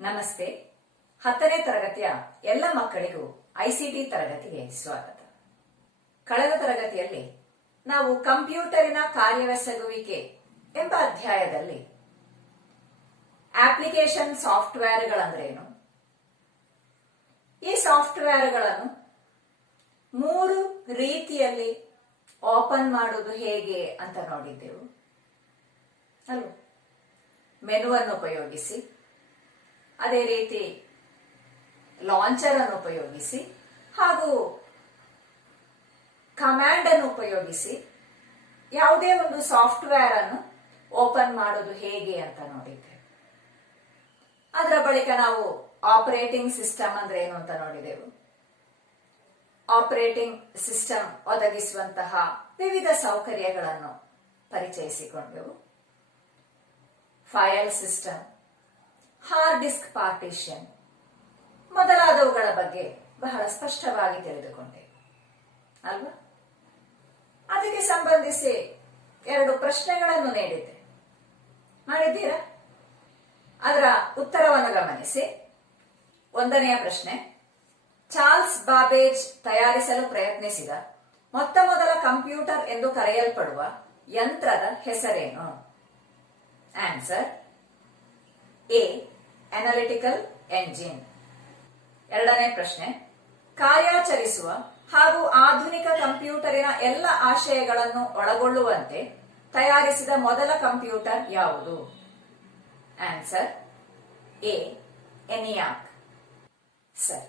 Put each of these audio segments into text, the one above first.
ನಮಸ್ತೆ. 10ನೇ ತರಗತಿಯ ಎಲ್ಲ ಮಕ್ಕಳಿಗೂ ಐಸಿಟಿ ತರಗತಿಗೆ ಸ್ವಾಗತ. ಕಳೆದ ತರಗತಿಯಲ್ಲಿ ನಾವು ಕಂಪ್ಯೂಟರಿನ ಕಾರ್ಯವೆಸಗುವಿಕೆ ಎಂಬ ಅಧ್ಯಾಯದಲ್ಲಿ ಅಪ್ಲಿಕೇಶನ್ ಸಾಫ್ಟ್ವೇರ್ಗಳಂದ್ರೇನು, ಈ ಸಾಫ್ಟ್ವೇರ್ಗಳನ್ನು 3 ರೀತಿಯಲ್ಲಿ ಓಪನ್ ಮಾಡುವುದು ಹೇಗೆ ಅಂತ ನೋಡಿದ್ದೆವು ಅಲ್ವ. ಮೆನುವನ್ನು ಉಪಯೋಗಿಸಿ, ಅದೇ ರೀತಿ ಲಾಂಚರ್ ಅನ್ನು ಉಪಯೋಗಿಸಿ ಹಾಗೂ ಕಮಾಂಡ್ ಅನ್ನು ಉಪಯೋಗಿಸಿ ಯಾವುದೇ ಒಂದು ಸಾಫ್ಟ್ವೇರ್ ಅನ್ನು ಓಪನ್ ಮಾಡೋದು ಹೇಗೆ ಅಂತ ನೋಡಿದ್ದೇವೆ. ಅದರ ಬಳಿಕ ನಾವು ಆಪರೇಟಿಂಗ್ ಸಿಸ್ಟಮ್ ಅಂದ್ರೆ ಏನು ಅಂತ ನೋಡಿದೆವು. ಆಪರೇಟಿಂಗ್ ಸಿಸ್ಟಮ್ ಒದಗಿಸುವಂತಹ ವಿವಿಧ ಸೌಕರ್ಯಗಳನ್ನು ಪರಿಚಯಿಸಿಕೊಂಡೆವು. File system, hard disk partition ಮೊದಲಾದವುಗಳ ಬಗ್ಗೆ ಬಹಳ ಸ್ಪಷ್ಟವಾಗಿ ತಿಳಿದುಕೊಂಡೆ ಅಲ್ವಾ. ಅದಕ್ಕೆ ಸಂಬಂಧಿಸಿ 2 ಪ್ರಶ್ನೆಗಳನ್ನು ನೀಡಿದ್ದೆ, ಮಾಡಿದ್ದೀರಾ? ಅದರ ಉತ್ತರವನ್ನು ಗಮನಿಸಿ. 1ನೆಯ ಪ್ರಶ್ನೆ, ಚಾರ್ಲ್ಸ್ ಬಾಬೇಜ್ ತಯಾರಿಸಲು ಪ್ರಯತ್ನಿಸಿದ ಮೊದಲ ಕಂಪ್ಯೂಟರ್ ಎಂದು ಕರೆಯಲ್ಪಡುವ ಯಂತ್ರದ ಹೆಸರೇನು? Answer A, analytical engine. 2ನೇ ಪ್ರಶ್ನೆ, ಕಾರ್ಯಾಚರಿಸುವ ಹಾಗೂ ಆಧುನಿಕ ಕಂಪ್ಯೂಟರಿನ ಎಲ್ಲ ಆಶಯಗಳನ್ನು ಒಳಗೊಳ್ಳುವಂತೆ ತಯಾರಿಸಿದ ಮೊದಲ ಕಂಪ್ಯೂಟರ್ ಯಾವುದು? Answer A, ENIAC. ಸರಿ,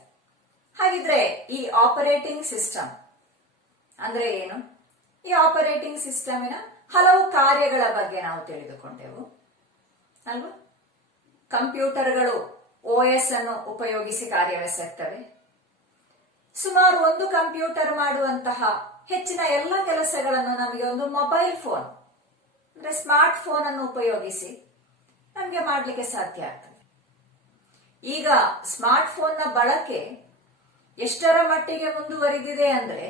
ಹಾಗಿದ್ರೆ ಈ ಆಪರೇಟಿಂಗ್ ಸಿಸ್ಟಮ್ ಅಂದ್ರೆ ಏನು? ಈ ಆಪರೇಟಿಂಗ್ ಸಿಸ್ಟಮಿನ ಹಲವು ಕಾರ್ಯಗಳ ಬಗ್ಗೆ ನಾವು ತಿಳಿದುಕೊಂಡೆವು ಅಲ್ವಾ. ಕಂಪ್ಯೂಟರ್ಗಳು OS ಅನ್ನು ಉಪಯೋಗಿಸಿ ಕಾರ್ಯವೆಸಗ್ತವೆ. ಸುಮಾರು ಒಂದು ಕಂಪ್ಯೂಟರ್ ಮಾಡುವಂತಹ ಹೆಚ್ಚಿನ ಎಲ್ಲ ಕೆಲಸಗಳನ್ನು ನಮಗೆ ಒಂದು ಮೊಬೈಲ್ ಫೋನ್ ಅಂದ್ರೆ ಸ್ಮಾರ್ಟ್ ಫೋನ್ ಅನ್ನು ಉಪಯೋಗಿಸಿ ನಮಗೆ ಮಾಡಲಿಕ್ಕೆ ಸಾಧ್ಯ ಆಗ್ತದೆ. ಈಗ ಸ್ಮಾರ್ಟ್ ಫೋನ್ ನ ಬಳಕೆ ಎಷ್ಟರ ಮಟ್ಟಿಗೆ ಮುಂದುವರಿದಿದೆ ಅಂದ್ರೆ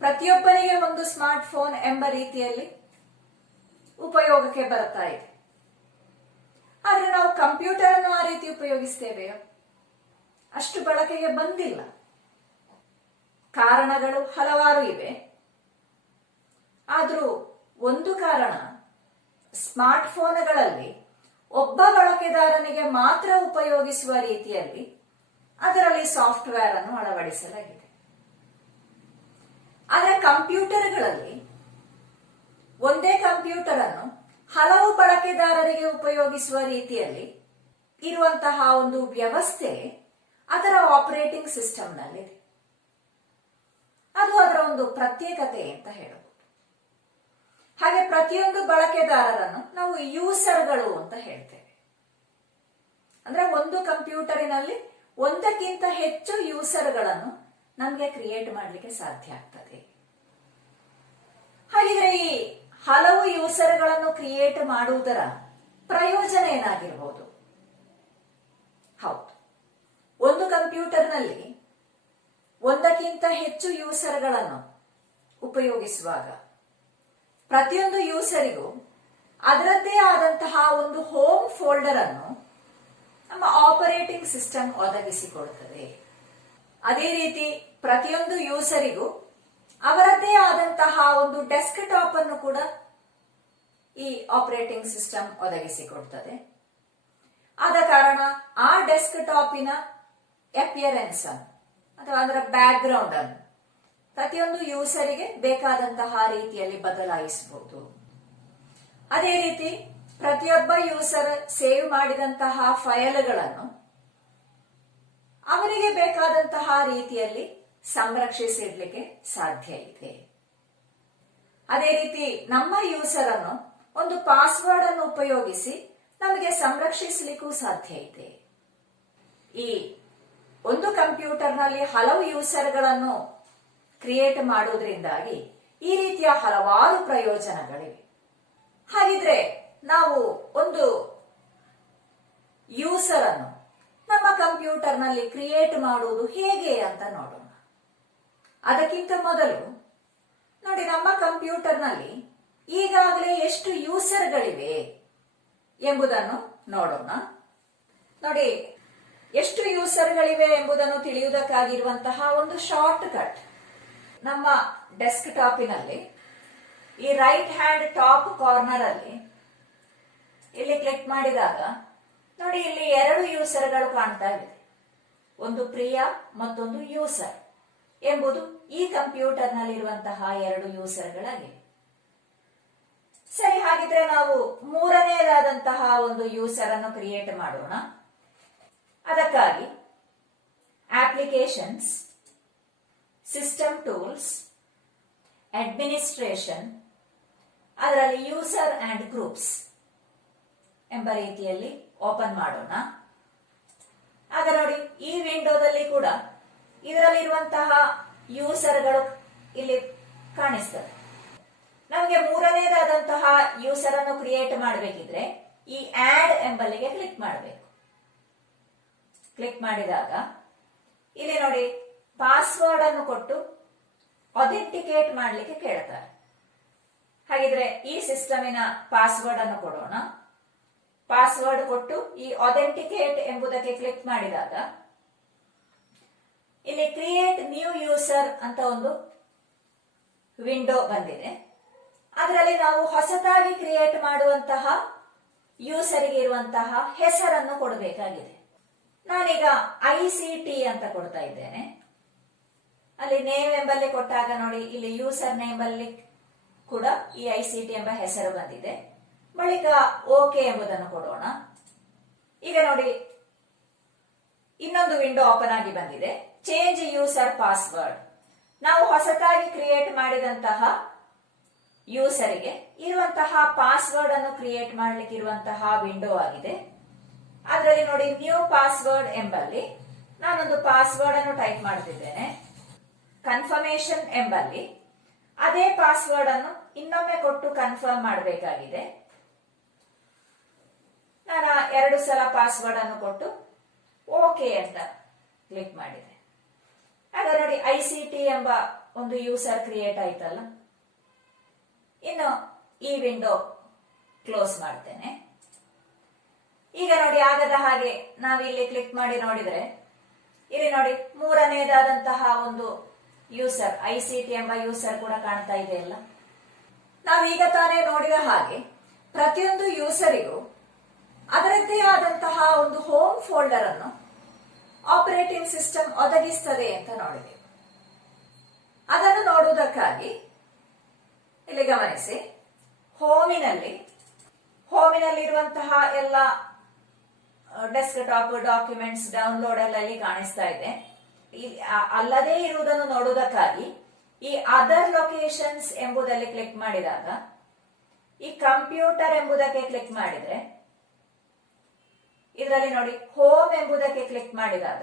ಪ್ರತಿಯೊಬ್ಬನಿಗೆ ಒಂದು ಸ್ಮಾರ್ಟ್ ಫೋನ್ ಎಂಬ ರೀತಿಯಲ್ಲಿ ಉಪಯೋಗಕ್ಕೆ ಬರ್ತಾ ಇದೆ. ಆದ್ರೆ ನಾವು ಕಂಪ್ಯೂಟರ್ ಅನ್ನು ಆ ರೀತಿ ಉಪಯೋಗಿಸ್ತೇವೆಯೋ? ಅಷ್ಟು ಬಳಕೆಗೆ ಬಂದಿಲ್ಲ. ಕಾರಣಗಳು ಹಲವಾರು ಇವೆ. ಆದ್ರೂ ಒಂದು ಕಾರಣ, ಸ್ಮಾರ್ಟ್ ಫೋನ್ಗಳಲ್ಲಿ ಒಬ್ಬ ಬಳಕೆದಾರನಿಗೆ ಮಾತ್ರ ಉಪಯೋಗಿಸುವ ರೀತಿಯಲ್ಲಿ ಅದರಲ್ಲಿ ಸಾಫ್ಟ್ವೇರ್ ಅನ್ನು ಅಳವಡಿಸಲಾಗಿದೆ. ಆದರೆ ಕಂಪ್ಯೂಟರ್ಗಳಲ್ಲಿ ಒಂದೇ ಕಂಪ್ಯೂಟರ್ ಅನ್ನು ಹಲವು ಬಳಕೆದಾರರಿಗೆ ಉಪಯೋಗಿಸುವ ರೀತಿಯಲ್ಲಿ ಇರುವಂತಹ ಒಂದು ವ್ಯವಸ್ಥೆ ಅದರ ಆಪರೇಟಿಂಗ್ ಸಿಸ್ಟಮ್ನಲ್ಲಿದೆ. ಅದು ಅದರ ಒಂದು ಪ್ರತ್ಯೇಕತೆ ಅಂತ ಹೇಳಬಹುದು. ಹಾಗೆ ಪ್ರತಿಯೊಂದು ಬಳಕೆದಾರರನ್ನು ನಾವು ಯೂಸರ್ಗಳು ಅಂತ ಹೇಳ್ತೇವೆ. ಅಂದ್ರೆ ಒಂದು ಕಂಪ್ಯೂಟರಿನಲ್ಲಿ ಒಂದಕ್ಕಿಂತ ಹೆಚ್ಚು ಯೂಸರ್ಗಳನ್ನು ನಮಗೆ ಕ್ರಿಯೇಟ್ ಮಾಡಲಿಕ್ಕೆ ಸಾಧ್ಯ ಆಗ್ತದೆ. ಹಾಗಿದ್ರೆ ಈ ಹಲವು ಯೂಸರ್ಗಳನ್ನು ಕ್ರಿಯೇಟ್ ಮಾಡುವುದರ ಪ್ರಯೋಜನ ಏನಾಗಿರಬಹುದು? ಹೌದು, ಒಂದು ಕಂಪ್ಯೂಟರ್ನಲ್ಲಿ ಒಂದಕ್ಕಿಂತ ಹೆಚ್ಚು ಯೂಸರ್ಗಳನ್ನು ಉಪಯೋಗಿಸುವಾಗ ಪ್ರತಿಯೊಂದು ಯೂಸರಿಗೂ ಅದರದ್ದೇ ಆದಂತಹ ಒಂದು ಹೋಮ್ ಫೋಲ್ಡರ್ ಅನ್ನು ನಮ್ಮ ಆಪರೇಟಿಂಗ್ ಸಿಸ್ಟಮ್ ಒದಗಿಸಿಕೊಡುತ್ತದೆ. ಅದೇ ರೀತಿ ಪ್ರತಿಯೊಂದು ಯೂಸರಿಗೂ ಅವರದ್ದೇ ಆದಂತಹ ಒಂದು ಡೆಸ್ಕ್ ಟಾಪ್ ಅನ್ನು ಕೂಡ ಈ ಆಪರೇಟಿಂಗ್ ಸಿಸ್ಟಮ್ ಒದಗಿಸಿಕೊಡ್ತದೆ. ಆದ ಕಾರಣ ಆ ಡೆಸ್ಕ್ ಟಾಪಿನ ಅಪಿಯರೆನ್ಸ್ ಅಥವಾ ಅದರ ಬ್ಯಾಕ್ ಗ್ರೌಂಡ್ ಅನ್ನು ಪ್ರತಿಯೊಂದು ಯೂಸರಿಗೆ ಬೇಕಾದಂತಹ ರೀತಿಯಲ್ಲಿ ಬದಲಾಯಿಸಬಹುದು. ಅದೇ ರೀತಿ ಪ್ರತಿಯೊಬ್ಬ ಯೂಸರ್ ಸೇವ್ ಮಾಡಿದಂತಹ ಫೈಲ್ಗಳನ್ನು ಅವರಿಗೆ ಬೇಕಾದಂತಹ ರೀತಿಯಲ್ಲಿ ಸಂರಕ್ಷಿಸಿಡ್ಲಿಕ್ಕೆ ಸಾಧ್ಯ ಇದೆ. ಅದೇ ರೀತಿ ನಮ್ಮ ಯೂಸರ್ ಅನ್ನು ಒಂದು ಪಾಸ್ವರ್ಡ್ ಅನ್ನು ಉಪಯೋಗಿಸಿ ನಮಗೆ ಸಂರಕ್ಷಿಸಲಿಕ್ಕೂ ಸಾಧ್ಯ ಇದೆ. ಈ ಒಂದು ಕಂಪ್ಯೂಟರ್ನಲ್ಲಿ ಹಲವು ಯೂಸರ್ಗಳನ್ನು ಕ್ರಿಯೇಟ್ ಮಾಡುವುದರಿಂದಾಗಿ ಈ ರೀತಿಯ ಹಲವಾರು ಪ್ರಯೋಜನಗಳಿವೆ. ಹಾಗಿದ್ರೆ ನಾವು ಒಂದು ಯೂಸರ್ ಅನ್ನು ನಮ್ಮ ಕಂಪ್ಯೂಟರ್ನಲ್ಲಿ ಕ್ರಿಯೇಟ್ ಮಾಡುವುದು ಹೇಗೆ ಅಂತ ನೋಡೋಣ. ಅದಕ್ಕಿಂತ ಮೊದಲು ನೋಡಿ, ನಮ್ಮ ಕಂಪ್ಯೂಟರ್ನಲ್ಲಿ ಈಗಾಗಲೇ ಎಷ್ಟು ಯೂಸರ್ಗಳಿವೆ ಎಂಬುದನ್ನು ನೋಡೋಣ. ನೋಡಿ, ಎಷ್ಟು ಯೂಸರ್ಗಳಿವೆ ಎಂಬುದನ್ನು ತಿಳಿಯುವುದಕ್ಕಾಗಿರುವಂತಹ ಒಂದು ಶಾರ್ಟ್ ಕಟ್ ನಮ್ಮ ಡೆಸ್ಕ್ ಟಾಪಿನಲ್ಲಿ ಈ ರೈಟ್ ಹ್ಯಾಂಡ್ ಟಾಪ್ ಕಾರ್ನರ್ ಅಲ್ಲಿ ಇಲ್ಲಿ ಕ್ಲಿಕ್ ಮಾಡಿದಾಗ ನೋಡಿ, ಇಲ್ಲಿ 2 ಯೂಸರ್ಗಳು ಕಾಣ್ತಾ ಇದೆ. ಒಂದು ಪ್ರಿಯಾ ಮತ್ತೊಂದು ಯೂಸರ್ ಎಂಬುದು ಈ ಕಂಪ್ಯೂಟರ್ ನಲ್ಲಿರುವಂತಹ 2 ಯೂಸರ್ಗಳಾಗಿವೆ. ಸರಿ, ಹಾಗಿದ್ರೆ ನಾವು ಮೂರನೆಯದಾದಂತಹ ಒಂದು ಯೂಸರ್ ಅನ್ನು ಕ್ರಿಯೇಟ್ ಮಾಡೋಣ. ಅದಕ್ಕಾಗಿ ಅಪ್ಲಿಕೇಶನ್ಸ್, ಸಿಸ್ಟಮ್ ಟೂಲ್ಸ್, ಅಡ್ಮಿನಿಸ್ಟ್ರೇಷನ್, ಅದರಲ್ಲಿ ಯೂಸರ್ ಅಂಡ್ ಗ್ರೂಪ್ಸ್ ಎಂಬ ರೀತಿಯಲ್ಲಿ ಓಪನ್ ಮಾಡೋಣ. ಆಗ ನೋಡಿ, ಈ ವಿಂಡೋದಲ್ಲಿ ಕೂಡ ಇದರಲ್ಲಿರುವಂತಹ ಯೂಸರ್ಗಳು ಇಲ್ಲಿ ಕಾಣಿಸ್ತದೆ. ನಮಗೆ ಮೂರನೇದಾದಂತಹ ಯೂಸರ್ ಅನ್ನು ಕ್ರಿಯೇಟ್ ಮಾಡಬೇಕಿದ್ರೆ ಈ ಆಡ್ ಎಂಬಲ್ಲಿಗೆ ಕ್ಲಿಕ್ ಮಾಡಬೇಕು. ಕ್ಲಿಕ್ ಮಾಡಿದಾಗ ಇಲ್ಲಿ ನೋಡಿ, ಪಾಸ್ವರ್ಡ್ ಅನ್ನು ಕೊಟ್ಟು ಅಥೆಂಟಿಕೇಟ್ ಮಾಡಲಿಕ್ಕೆ ಕೇಳ್ತಾರೆ. ಹಾಗಿದ್ರೆ ಈ ಸಿಸ್ಟಮಿನ ಪಾಸ್ವರ್ಡ್ ಅನ್ನು ಕೊಡೋಣ. ಪಾಸ್ವರ್ಡ್ ಕೊಟ್ಟು ಈ ಅಥೆಂಟಿಕೇಟ್ ಎಂಬುದಕ್ಕೆ ಕ್ಲಿಕ್ ಮಾಡಿದಾಗ ಇಲ್ಲಿ ಕ್ರಿಯೇಟ್ ನ್ಯೂ ಯೂಸರ್ ಅಂತ ಒಂದು ವಿಂಡೋ ಬಂದಿದೆ. ಅದರಲ್ಲಿ ನಾವು ಹೊಸದಾಗಿ ಕ್ರಿಯೇಟ್ ಮಾಡುವಂತಹ ಯೂಸರ್ಗೆ ಇರುವಂತಹ ಹೆಸರನ್ನು ಕೊಡಬೇಕಾಗಿದೆ. ನಾನೀಗ ICT ಅಂತ ಕೊಡ್ತಾ ಇದ್ದೇನೆ. ಅಲ್ಲಿ ನೇಮ್ ಎಂಬಲ್ಲಿ ಕೊಟ್ಟಾಗ ನೋಡಿ, ಇಲ್ಲಿ ಯೂಸರ್ ನೇಮ್ ಅಲ್ಲಿ ಕೂಡ ಈ ICT ಎಂಬ ಹೆಸರು ಬಂದಿದೆ. ಬಳಿಕ ಓಕೆ ಎಂಬುದನ್ನು ಕೊಡೋಣ. ಈಗ ನೋಡಿ, ಇನ್ನೊಂದು ವಿಂಡೋ ಓಪನ್ ಆಗಿ ಬಂದಿದೆ. Change user password. ನಾವು ಹೊಸದಾಗಿ ಕ್ರಿಯೇಟ್ ಮಾಡಿದಂತಹ ಯೂಸರಿಗೆ ಇರುವಂತಹ ಪಾಸ್ವರ್ಡ್ ಅನ್ನು ಕ್ರಿಯೇಟ್ ಮಾಡಲಿಕ್ಕೆ ಇರುವಂತಹ ವಿಂಡೋ ಆಗಿದೆ. ಅದರಲ್ಲಿ ನೋಡಿ, ನ್ಯೂ ಪಾಸ್ವರ್ಡ್ ಎಂಬಲ್ಲಿ ನಾನೊಂದು ಪಾಸ್ವರ್ಡ್ ಅನ್ನು ಟೈಪ್ ಮಾಡ್ತಿದ್ದೇನೆ. ಕನ್ಫರ್ಮೇಶನ್ ಎಂಬಲ್ಲಿ ಅದೇ ಪಾಸ್ವರ್ಡ್ ಅನ್ನು ಇನ್ನೊಮ್ಮೆ ಕೊಟ್ಟು ಕನ್ಫರ್ಮ್ ಮಾಡಬೇಕಾಗಿದೆ. ನಾನು 2 ಸಲ ಪಾಸ್ವರ್ಡ್ ಅನ್ನು ಕೊಟ್ಟು ಓಕೆ ಅಂತ ಕ್ಲಿಕ್ ಮಾಡಿದೆ. ಆಗ ನೋಡಿ, ICT ಎಂಬ ಒಂದು ಯೂಸರ್ ಕ್ರಿಯೇಟ್ ಆಯ್ತಲ್ಲ. ಇನ್ನು ಈ ವಿಂಡೋ ಕ್ಲೋಸ್ ಮಾಡ್ತೇನೆ. ಈಗ ನೋಡಿ, ಆಗದ ಹಾಗೆ ನಾವಿಲ್ಲಿ ಕ್ಲಿಕ್ ಮಾಡಿ ನೋಡಿದ್ರೆ ಇಲ್ಲಿ ನೋಡಿ, ಮೂರನೇದಾದಂತಹ ಒಂದು ಯೂಸರ್ ICT ಎಂಬ ಯೂಸರ್ ಕೂಡ ಕಾಣ್ತಾ ಇದೆ ಅಲ್ಲ. ನಾವೀಗ ತಾನೇ ನೋಡಿದ ಹಾಗೆ ಪ್ರತಿಯೊಂದು ಯೂಸರಿಗೂ ಅದರದ್ದೇ ಆದಂತಹ ಒಂದು ಹೋಮ್ ಫೋಲ್ಡರ್ ಅನ್ನು ಆಪರೇಟಿಂಗ್ ಸಿಸ್ಟಮ್ ಒದಗಿಸ್ತದೆ ಅಂತ ನೋಡಿದೆ. ಅದನ್ನು ನೋಡುವುದಕ್ಕಾಗಿ ಇಲ್ಲಿ ಗಮನಿಸಿ, ಹೋಮಿನಲ್ಲಿರುವಂತಹ ಎಲ್ಲ ಡೆಸ್ಕ್ ಟಾಪ್ ಡಾಕ್ಯುಮೆಂಟ್ಸ್ ಡೌನ್ಲೋಡ್ ಅಲ್ಲಿ ಕಾಣಿಸ್ತಾ ಇದೆ. ಅಲ್ಲದೇ ಇರುವುದನ್ನು ನೋಡುವುದಕ್ಕಾಗಿ ಈ ಅದರ್ ಲೊಕೇಶನ್ಸ್ ಎಂಬುದಲ್ಲಿ ಕ್ಲಿಕ್ ಮಾಡಿದಾಗ ಈ ಕಂಪ್ಯೂಟರ್ ಎಂಬುದಕ್ಕೆ ಕ್ಲಿಕ್ ಮಾಡಿದ್ರೆ ಇದರಲ್ಲಿ ನೋಡಿ, ಹೋಮ್ ಎಂಬುದಕ್ಕೆ ಕ್ಲಿಕ್ ಮಾಡಿದಾಗ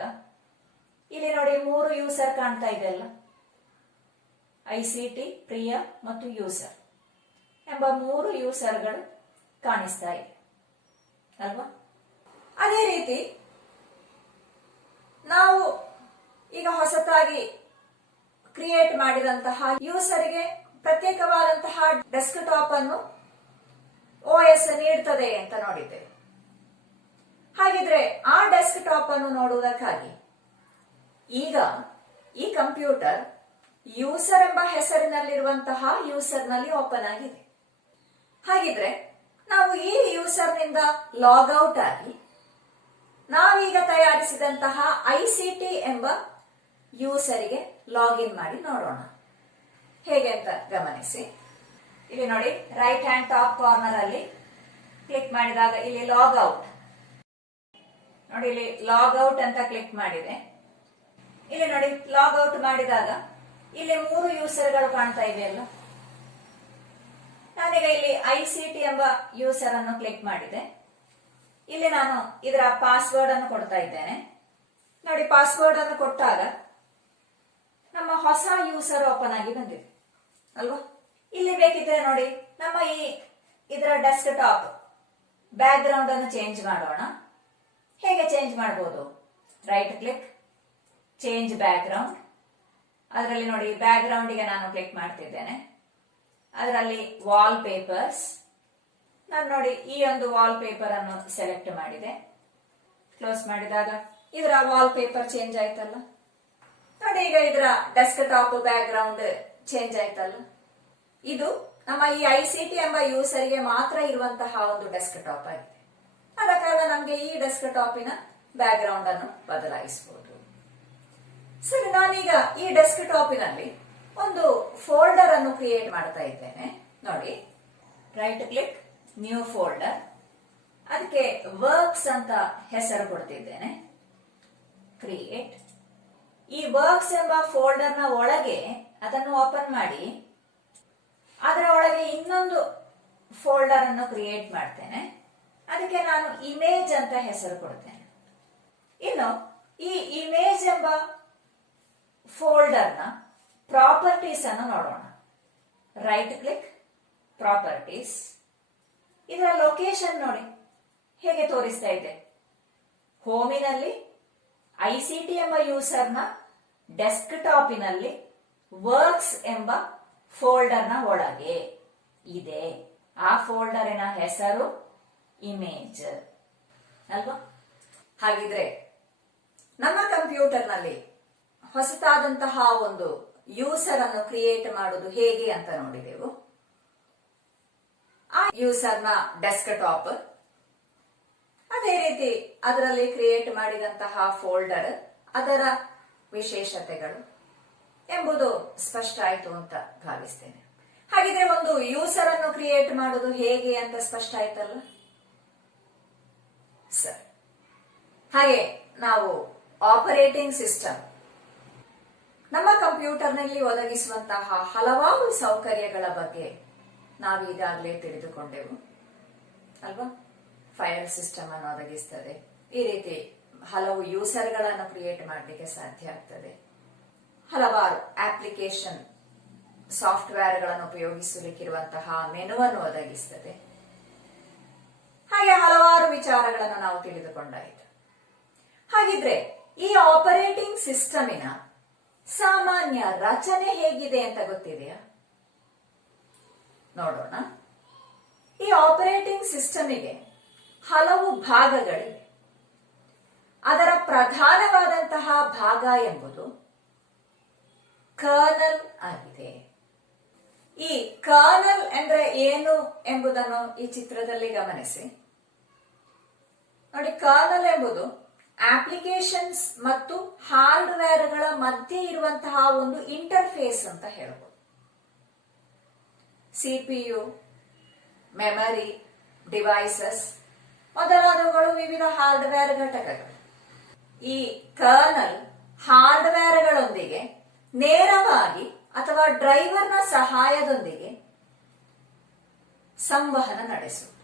ಇಲ್ಲಿ ನೋಡಿ 3 ಯೂಸರ್ ಕಾಣ್ತಾ ಇದೆ ಅಲ್ಲ. ICT, ಪ್ರಿಯಾ ಮತ್ತು ಯೂಸರ್ ಎಂಬ 3 ಯೂಸರ್ಗಳು ಕಾಣಿಸ್ತಾ ಇದೆ ಅಲ್ವಾ. ಅದೇ ರೀತಿ ನಾವು ಈಗ ಹೊಸತಾಗಿ ಕ್ರಿಯೇಟ್ ಮಾಡಿದಂತಹ ಯೂಸರ್ಗೆ ಪ್ರತ್ಯೇಕವಾದಂತಹ ಡೆಸ್ಕ್ ಟಾಪ್ ಅನ್ನು OS ನೀಡುತ್ತದೆ ಅಂತ ನೋಡಿದ್ದೇವೆ. ಹಾಗಿದ್ರೆ ಆ ಡೆಸ್ಕ್ ಟಾಪ್ ಅನ್ನು ನೋಡುವುದಕ್ಕಾಗಿ ಈಗ ಈ ಕಂಪ್ಯೂಟರ್ ಯೂಸರ್ ಎಂಬ ಹೆಸರಿನಲ್ಲಿರುವಂತಹ ಯೂಸರ್ ನಲ್ಲಿ ಓಪನ್ ಆಗಿದೆ. ಹಾಗಿದ್ರೆ ನಾವು ಈ ಯೂಸರ್ ನಿಂದ ಲಾಗ್ಔಟ್ ಆಗಿ ನಾವೀಗ ತಯಾರಿಸಿದಂತಹ ICT ಎಂಬ ಯೂಸರಿಗೆ ಲಾಗಿನ್ ಮಾಡಿ ನೋಡೋಣ. ಹೇಗೆ ಅಂತ ಗಮನಿಸಿ. ಇಲ್ಲಿ ನೋಡಿ, ರೈಟ್ ಹ್ಯಾಂಡ್ ಟಾಪ್ ಕಾರ್ನರ್ ಅಲ್ಲಿ ಕ್ಲಿಕ್ ಮಾಡಿದಾಗ ಇಲ್ಲಿ ಲಾಗ್ಔಟ್ ನೋಡಿ, ಇಲ್ಲಿ ಲಾಗ್ಔಟ್ ಅಂತ ಕ್ಲಿಕ್ ಮಾಡಿದೆ. ಇಲ್ಲಿ ನೋಡಿ, ಲಾಗ್ಔಟ್ ಮಾಡಿದಾಗ ಇಲ್ಲಿ 3 ಯೂಸರ್ಗಳು ಕಾಣ್ತಾ ಇದೆಯಲ್ಲ. ನಾನೀಗ ಇಲ್ಲಿ ICT ಎಂಬ ಯೂಸರ್ ಅನ್ನು ಕ್ಲಿಕ್ ಮಾಡಿದೆ. ಇಲ್ಲಿ ನಾನು ಇದರ ಪಾಸ್ವರ್ಡ್ ಅನ್ನು ಕೊಡ್ತಾ ಇದ್ದೇನೆ. ನೋಡಿ, ಪಾಸ್ವರ್ಡ್ ಅನ್ನು ಕೊಟ್ಟಾಗ ನಮ್ಮ ಹೊಸ ಯೂಸರ್ ಓಪನ್ ಆಗಿ ಬಂದಿದೆ ಅಲ್ವಾ. ಇಲ್ಲಿ ಬೇಕಿದ್ರೆ ನೋಡಿ, ನಮ್ಮ ಇದರ ಡೆಸ್ಕ್ ಟಾಪ್ ಬ್ಯಾಕ್ ಗ್ರೌಂಡ್ ಅನ್ನು ಚೇಂಜ್ ಮಾಡೋಣ. ಹೇಗೆ ಚೇಂಜ್ ಮಾಡಬಹುದು? Right click, change back ground. ಅದರಲ್ಲಿ ನೋಡಿ, ಬ್ಯಾಕ್ ಗ್ರೌಂಡ್ಗೆ ನಾನು ಕ್ಲಿಕ್ ಮಾಡ್ತಿದ್ದೇನೆ. ಅದರಲ್ಲಿ ವಾಲ್ ಪೇಪರ್ಸ್, ನಾನು ನೋಡಿ ಈ ಒಂದು ವಾಲ್ ಪೇಪರ್ ಅನ್ನು ಸೆಲೆಕ್ಟ್ ಮಾಡಿದೆ. ಕ್ಲೋಸ್ ಮಾಡಿದಾಗ ಇದರ ವಾಲ್ ಪೇಪರ್ ಚೇಂಜ್ ಆಯ್ತಲ್ಲ ನೋಡಿ. ಈಗ ಇದರ desk top back ground change ಆಯ್ತಲ್ಲ. ಇದು ನಮ್ಮ ಈ ICT ಎಂಬ ಯೂಸರ್ಗೆ ಮಾತ್ರ ಇರುವಂತಹ ಒಂದು ಡೆಸ್ಕ್ ಟಾಪ್ ಆಗಿದೆ. ಆದ ಕಾರಣ ನಮಗೆ ಈ ಡೆಸ್ಕ್ ಟಾಪಿನ ಬ್ಯಾಕ್ ಗ್ರೌಂಡ್ ಅನ್ನು ಬದಲಾಯಿಸಬಹುದು. ಸರಿ, ನಾನೀಗ ಈ ಡೆಸ್ಕ್ ಟಾಪಿನಲ್ಲಿ ಒಂದು ಫೋಲ್ಡರ್ ಅನ್ನು ಕ್ರಿಯೇಟ್ ಮಾಡ್ತಾ ಇದ್ದೇನೆ. ನೋಡಿ, ರೈಟ್ ಕ್ಲಿಕ್, ನ್ಯೂ ಫೋಲ್ಡರ್, ಅದಕ್ಕೆ ವರ್ಕ್ಸ್ ಅಂತ ಹೆಸರು ಕೊಡ್ತಿದ್ದೇನೆ. ಕ್ರಿಯೇಟ್. ಈ ವರ್ಕ್ಸ್ ಎಂಬ ಫೋಲ್ಡರ್ ನ ಒಳಗೆ ಅದನ್ನು ಓಪನ್ ಮಾಡಿ ಅದರ ಒಳಗೆ ಇನ್ನೊಂದು ಫೋಲ್ಡರ್ ಅನ್ನು ಕ್ರಿಯೇಟ್ ಮಾಡ್ತೇನೆ. ಅದಕ್ಕೆ ನಾನು ಇಮೇಜ್ ಅಂತ ಹೆಸರು ಕೊಡ್ತೇನೆ. ಇನ್ನು ಈ ಇಮೇಜ್ ಎಂಬ ಫೋಲ್ಡರ್ ನ ಪ್ರಾಪರ್ಟೀಸ್ ಅನ್ನು ನೋಡೋಣ. Right click, properties. ಇದರ ಲೊಕೇಶನ್ ನೋಡಿ ಹೇಗೆ ತೋರಿಸ್ತಾ ಇದೆ. ಹೋಮಿನಲ್ಲಿ ICT ಎಂಬ ಯೂಸರ್ನ ಡೆಸ್ಕ್ ಟಾಪಿನಲ್ಲಿ ವರ್ಕ್ಸ್ ಎಂಬ ಫೋಲ್ಡರ್ ನ ಒಳಗೆ ಇದೆ. ಆ ಫೋಲ್ಡರಿನ ಹೆಸರು ಇಮೇಜ್ ಅಲ್ವಾ? ಹಾಗಿದ್ರೆ ನಮ್ಮ ಕಂಪ್ಯೂಟರ್ ನಲ್ಲಿ ಹೊಸತಾದಂತಹ ಒಂದು ಯೂಸರ್ ಅನ್ನು ಕ್ರಿಯೇಟ್ ಮಾಡುವುದು ಹೇಗೆ ಅಂತ ನೋಡಿದೆವು. ಆ ಯೂಸರ್ನ ಡೆಸ್ಕ್ ಟಾಪ್, ಅದೇ ರೀತಿ ಅದರಲ್ಲಿ ಕ್ರಿಯೇಟ್ ಮಾಡಿದಂತಹ ಫೋಲ್ಡರ್, ಅದರ ವಿಶೇಷತೆಗಳು ಎಂಬುದು ಸ್ಪಷ್ಟ ಆಯ್ತು ಅಂತ ಭಾವಿಸ್ತೇನೆ. ಹಾಗಿದ್ರೆ ಒಂದು ಯೂಸರ್ ಅನ್ನು ಕ್ರಿಯೇಟ್ ಮಾಡುವುದು ಹೇಗೆ ಅಂತ ಸ್ಪಷ್ಟ ಆಯ್ತಲ್ಲ. ಸರಿ, ಹಾಗೆ ನಾವು ಆಪರೇಟಿಂಗ್ ಸಿಸ್ಟಮ್ ನಮ್ಮ ಕಂಪ್ಯೂಟರ್ನಲ್ಲಿ ಒದಗಿಸುವಂತಹ ಹಲವಾರು ಸೌಕರ್ಯಗಳ ಬಗ್ಗೆ ನಾವೀಗಾಗಲೇ ತಿಳಿದುಕೊಂಡೆವು ಅಲ್ವಾ. ಫೈಲ್ ಸಿಸ್ಟಮ್ ಅನ್ನು ಒದಗಿಸ್ತದೆ. ಈ ರೀತಿ ಹಲವು ಯೂಸರ್ಗಳನ್ನು ಕ್ರಿಯೇಟ್ ಮಾಡಲಿಕ್ಕೆ ಸಾಧ್ಯ ಆಗ್ತದೆ. ಹಲವಾರು ಅಪ್ಲಿಕೇಶನ್ ಸಾಫ್ಟ್ವೇರ್ಗಳನ್ನು ಉಪಯೋಗಿಸಲಿಕ್ಕಿರುವಂತಹ ಮೆನುವನ್ನು ಒದಗಿಸ್ತದೆ. ಹಾಗೆ ಹಲವಾರು ವಿಚಾರಗಳನ್ನು ನಾವು ತಿಳಿದುಕೊಂಡಾಯಿತು. ಹಾಗಿದ್ರೆ ಈ ಆಪರೇಟಿಂಗ್ ಸಿಸ್ಟಮಿನ ಸಾಮಾನ್ಯ ರಚನೆ ಹೇಗಿದೆ ಅಂತ ಗೊತ್ತಿದೆಯಾ? ನೋಡೋಣ. ಈ ಆಪರೇಟಿಂಗ್ ಸಿಸ್ಟಮಿಗೆ ಹಲವು ಭಾಗಗಳಿವೆ. ಅದರ ಪ್ರಧಾನವಾದಂತಹ ಭಾಗ ಎಂಬುದು ಕರ್ನಲ್ ಆಗಿದೆ. ಈ ಕರ್ನಲ್ ಅಂದ್ರೆ ಏನು ಎಂಬುದನ್ನು ಈ ಚಿತ್ರದಲ್ಲಿ ಗಮನಿಸಿ. ನೋಡಿ, ಕರ್ನಲ್ ಎಂಬುದು ಅಪ್ಲಿಕೇಶನ್ಸ್ ಮತ್ತು ಹಾರ್ಡ್ವೇರ್ಗಳ ಮಧ್ಯೆ ಇರುವಂತಹ ಒಂದು ಇಂಟರ್ಫೇಸ್ ಅಂತ ಹೇಳಬಹುದು. CPU, ಮೆಮರಿ, ಡಿವೈಸಸ್ ಮೊದಲಾದವುಗಳು ವಿವಿಧ ಹಾರ್ಡ್ವೇರ್ ಘಟಕಗಳು. ಈ ಕರ್ನಲ್ ಹಾರ್ಡ್ವೇರ್ಗಳೊಂದಿಗೆ ನೇರವಾಗಿ ಅಥವಾ ಡ್ರೈವರ್ನ ಸಹಾಯದೊಂದಿಗೆ ಸಂವಹನ ನಡೆಸುವುದು.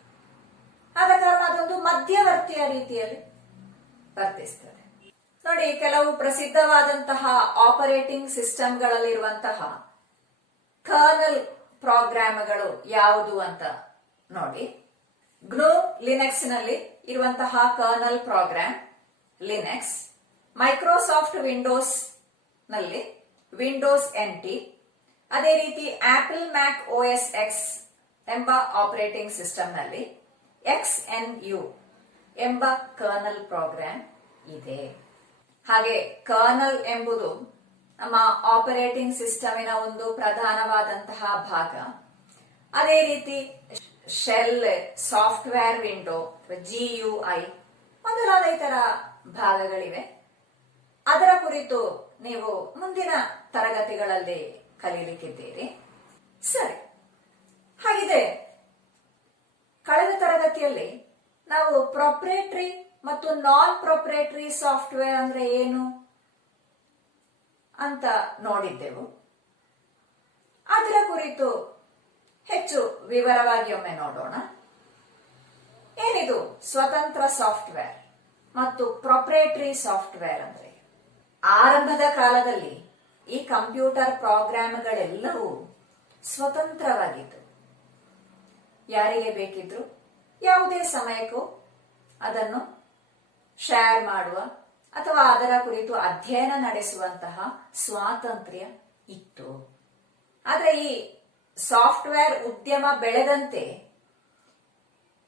ಆದ ಕಾರಣ ಅದೊಂದು ಮಧ್ಯವರ್ತಿಯ ರೀತಿಯಲ್ಲಿ ವರ್ತಿಸ್ತದೆ. ನೋಡಿ, ಕೆಲವು ಪ್ರಸಿದ್ಧವಾದಂತಹ ಆಪರೇಟಿಂಗ್ ಸಿಸ್ಟಮ್ಗಳಲ್ಲಿರುವಂತಹ ಕರ್ನಲ್ ಪ್ರೋಗ್ರಾಮ್ಗಳು ಯಾವುದು ಅಂತ ನೋಡಿ. ಗ್ನೂ ಲಿನಕ್ಸ್ ನಲ್ಲಿ ಇರುವಂತಹ kernel program Linux. Microsoft Windows ನಲ್ಲಿ ವಿಂಡೋಸ್ NT. ಅದೇ ರೀತಿ ಆಪಲ್ ಮ್ಯಾಕ್ OS X ಎಂಬ ಆಪರೇಟಿಂಗ್ ಸಿಸ್ಟಮ್ ನಲ್ಲಿ XNU ಎಂಬ ಕರ್ನಲ್ ಪ್ರೋಗ್ರಾಮ್ ಇದೆ. ಹಾಗೆ ಕರ್ನಲ್ ಎಂಬುದು ನಮ್ಮ ಆಪರೇಟಿಂಗ್ ಸಿಸ್ಟಮಿನ ಒಂದು ಪ್ರಧಾನವಾದಂತಹ ಭಾಗ. ಅದೇ ರೀತಿ ಶೆಲ್, ಸಾಫ್ಟ್ವೇರ್ ವಿಂಡೋ, GUI ಮೊದಲಾದ ಇತರ ಭಾಗಗಳಿವೆ. ಅದರ ಕುರಿತು ನೀವು ಮುಂದಿನ ತರಗತಿಗಳಲ್ಲಿ ಕಲಿಯಲಿಕ್ಕಿದ್ದೀರಿ. ಸರಿ, ಹಾಗಿದೆ ಕಳೆದ ತರಗತಿಯಲ್ಲಿ ನಾವು ಪ್ರೊಪ್ರೇಟರಿ ಮತ್ತು ನಾನ್ ಪ್ರೊಪ್ರೇಟರಿ ಸಾಫ್ಟ್ವೇರ್ ಅಂದ್ರೆ ಏನು ಅಂತ ನೋಡಿದ್ದೆವು. ಅದರ ಕುರಿತು ಹೆಚ್ಚು ವಿವರವಾಗಿ ಒಮ್ಮೆ ನೋಡೋಣ. ಏನಿದು ಸ್ವತಂತ್ರ ಸಾಫ್ಟ್ವೇರ್ ಮತ್ತು ಪ್ರೊಪ್ರೇಟರಿ ಸಾಫ್ಟ್ವೇರ್ ಅಂದ್ರೆ? ಆರಂಭದ ಕಾಲದಲ್ಲಿ ಈ ಕಂಪ್ಯೂಟರ್ ಪ್ರೋಗ್ರಾಮ್ಗಳೆಲ್ಲವೂ ಸ್ವತಂತ್ರವಾಗಿತ್ತು. ಯಾರಿಗೆ ಬೇಕಿದ್ರು ಯಾವುದೇ ಸಮಯಕ್ಕೂ ಅದನ್ನು ಶೇರ್ ಮಾಡುವ ಅಥವಾ ಅದರ ಕುರಿತು ಅಧ್ಯಯನ ನಡೆಸುವಂತಹ ಸ್ವಾತಂತ್ರ್ಯ ಇತ್ತು. ಆದರೆ ಈ ಸಾಫ್ಟ್ವೇರ್ ಉದ್ಯಮ ಬೆಳೆದಂತೆ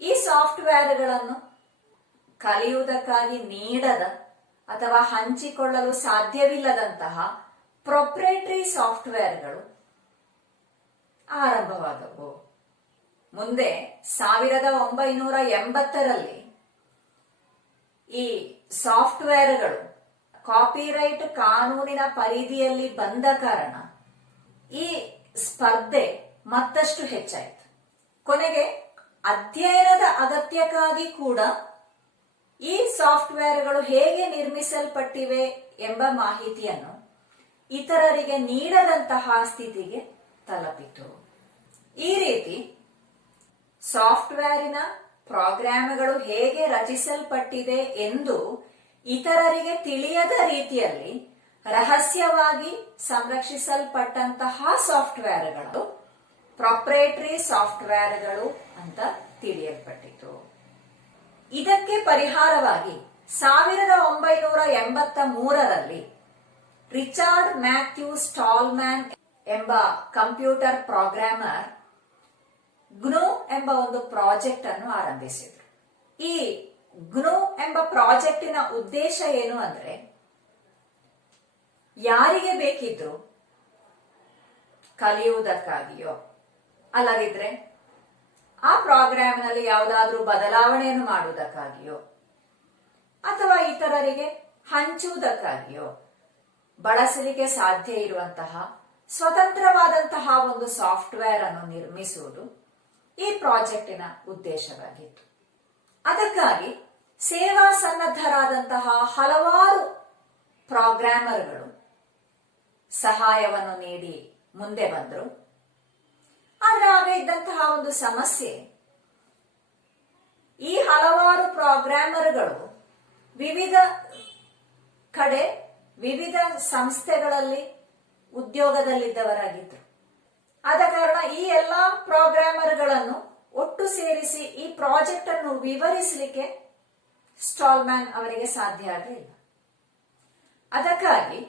ಈ ಸಾಫ್ಟ್ವೇರ್ಗಳನ್ನು ಕಲಿಯುವುದಕ್ಕಾಗಿ ನೀಡದ ಅಥವಾ ಹಂಚಿಕೊಳ್ಳಲು ಸಾಧ್ಯವಿಲ್ಲದಂತಹ ಪ್ರೊಪ್ರೈಟರಿ ಸಾಫ್ಟ್ವೇರ್ಗಳು ಆರಂಭವಾದವು. ಮುಂದೆ 1980ರಲ್ಲಿ ಈ ಸಾಫ್ಟ್ವೇರ್ಗಳು ಕಾಪಿರೈಟ್ ಕಾನೂನಿನ ಪರಿಧಿಯಲ್ಲಿ ಬಂದ ಕಾರಣ ಈ ಸ್ಪರ್ಧೆ ಮತ್ತಷ್ಟು ಹೆಚ್ಚಾಯಿತು. ಕೊನೆಗೆ ಅಧ್ಯಯನದ ಅಗತ್ಯಕ್ಕಾಗಿ ಕೂಡ ಈ ಸಾಫ್ಟ್ವೇರ್ಗಳು ಹೇಗೆ ನಿರ್ಮಿಸಲ್ಪಟ್ಟಿವೆ ಎಂಬ ಮಾಹಿತಿಯನ್ನು ಇತರರಿಗೆ ನೀಡದಂತಹ ಸ್ಥಿತಿಗೆ ತಲುಪಿತು. ಈ ರೀತಿ ಸಾಫ್ಟ್ವೇರಿನ ಪ್ರೋಗ್ರಾಮ್ಗಳು ಹೇಗೆ ರಚಿಸಲ್ಪಟ್ಟಿದೆ ಎಂದು ಇತರರಿಗೆ ತಿಳಿಯದ ರೀತಿಯಲ್ಲಿ ರಹಸ್ಯವಾಗಿ ಸಂರಕ್ಷಿಸಲ್ಪಟ್ಟಂತಹ ಸಾಫ್ಟ್ವೇರ್ಗಳು ಪ್ರೊಪ್ರೈಟರಿ ಸಾಫ್ಟ್ವೇರ್ಗಳು ಅಂತ ತಿಳಿಯಲ್ಪಟ್ಟಿತು. ಇದಕ್ಕೆ ಪರಿಹಾರವಾಗಿ 1983ರಲ್ಲಿ ರಿಚಾರ್ಡ್ ಮ್ಯಾಥ್ಯೂ ಸ್ಟಾಲ್ಮ್ಯಾನ್ ಎಂಬ ಕಂಪ್ಯೂಟರ್ ಪ್ರೋಗ್ರಾಮರ್ ಗ್ನೂ ಎಂಬ ಒಂದು ಪ್ರಾಜೆಕ್ಟ್ ಅನ್ನು ಆರಂಭಿಸಿದ್ರು. ಈ ಗ್ನೂ ಎಂಬ ಪ್ರಾಜೆಕ್ಟಿನ ಉದ್ದೇಶ ಏನು ಅಂದ್ರೆ, ಯಾರಿಗೆ ಬೇಕಿದ್ರು ಕಲಿಯುವುದಕ್ಕಾಗಿಯೋ ಅಲ್ಲದಿದ್ರೆ ಆ ಪ್ರೋಗ್ರಾಮ್ನಲ್ಲಿ ಯಾವುದಾದ್ರೂ ಬದಲಾವಣೆಯನ್ನು ಮಾಡುವುದಕ್ಕಾಗಿಯೋ ಅಥವಾ ಇತರರಿಗೆ ಹಂಚುವುದಕ್ಕಾಗಿಯೋ ಬಳಸಲಿಕ್ಕೆ ಸಾಧ್ಯ ಇರುವಂತಹ ಸ್ವತಂತ್ರವಾದಂತಹ ಒಂದು ಸಾಫ್ಟ್ವೇರ್ ಅನ್ನು ನಿರ್ಮಿಸುವುದು ಈ ಪ್ರಾಜೆಕ್ಟಿನ ಉದ್ದೇಶವಾಗಿತ್ತು. ಅದಕ್ಕಾಗಿ ಸೇವಾ ಸನ್ನದ್ಧರಾದಂತಹ ಹಲವಾರು ಪ್ರೋಗ್ರಾಮರ್ಗಳು ಸಹಾಯವನ್ನು ನೀಡಿ ಮುಂದೆ ಬಂದರು. ಆದ್ರೆ ಆಗ ಇದ್ದಂತಹ ಒಂದು ಸಮಸ್ಯೆ, ಈ ಹಲವಾರು ಪ್ರೋಗ್ರಾಮರ್ಗಳು ವಿವಿಧ ಕಡೆ ವಿವಿಧ ಸಂಸ್ಥೆಗಳಲ್ಲಿ ಉದ್ಯೋಗದಲ್ಲಿದ್ದವರಾಗಿದ್ದರು. ಆದ ಕಾರಣ ಈ ಎಲ್ಲಾ ಪ್ರೋಗ್ರಾಮರ್ಗಳನ್ನು ಒಟ್ಟು ಸೇರಿಸಿ ಈ ಪ್ರಾಜೆಕ್ಟ್ ಅನ್ನು ವಿವರಿಸಲಿಕ್ಕೆ ಸ್ಟಾಲ್ಮ್ಯಾನ್ ಅವರಿಗೆ ಸಾಧ್ಯ ಆಗಲಿಲ್ಲ. ಅದಕ್ಕಾಗಿ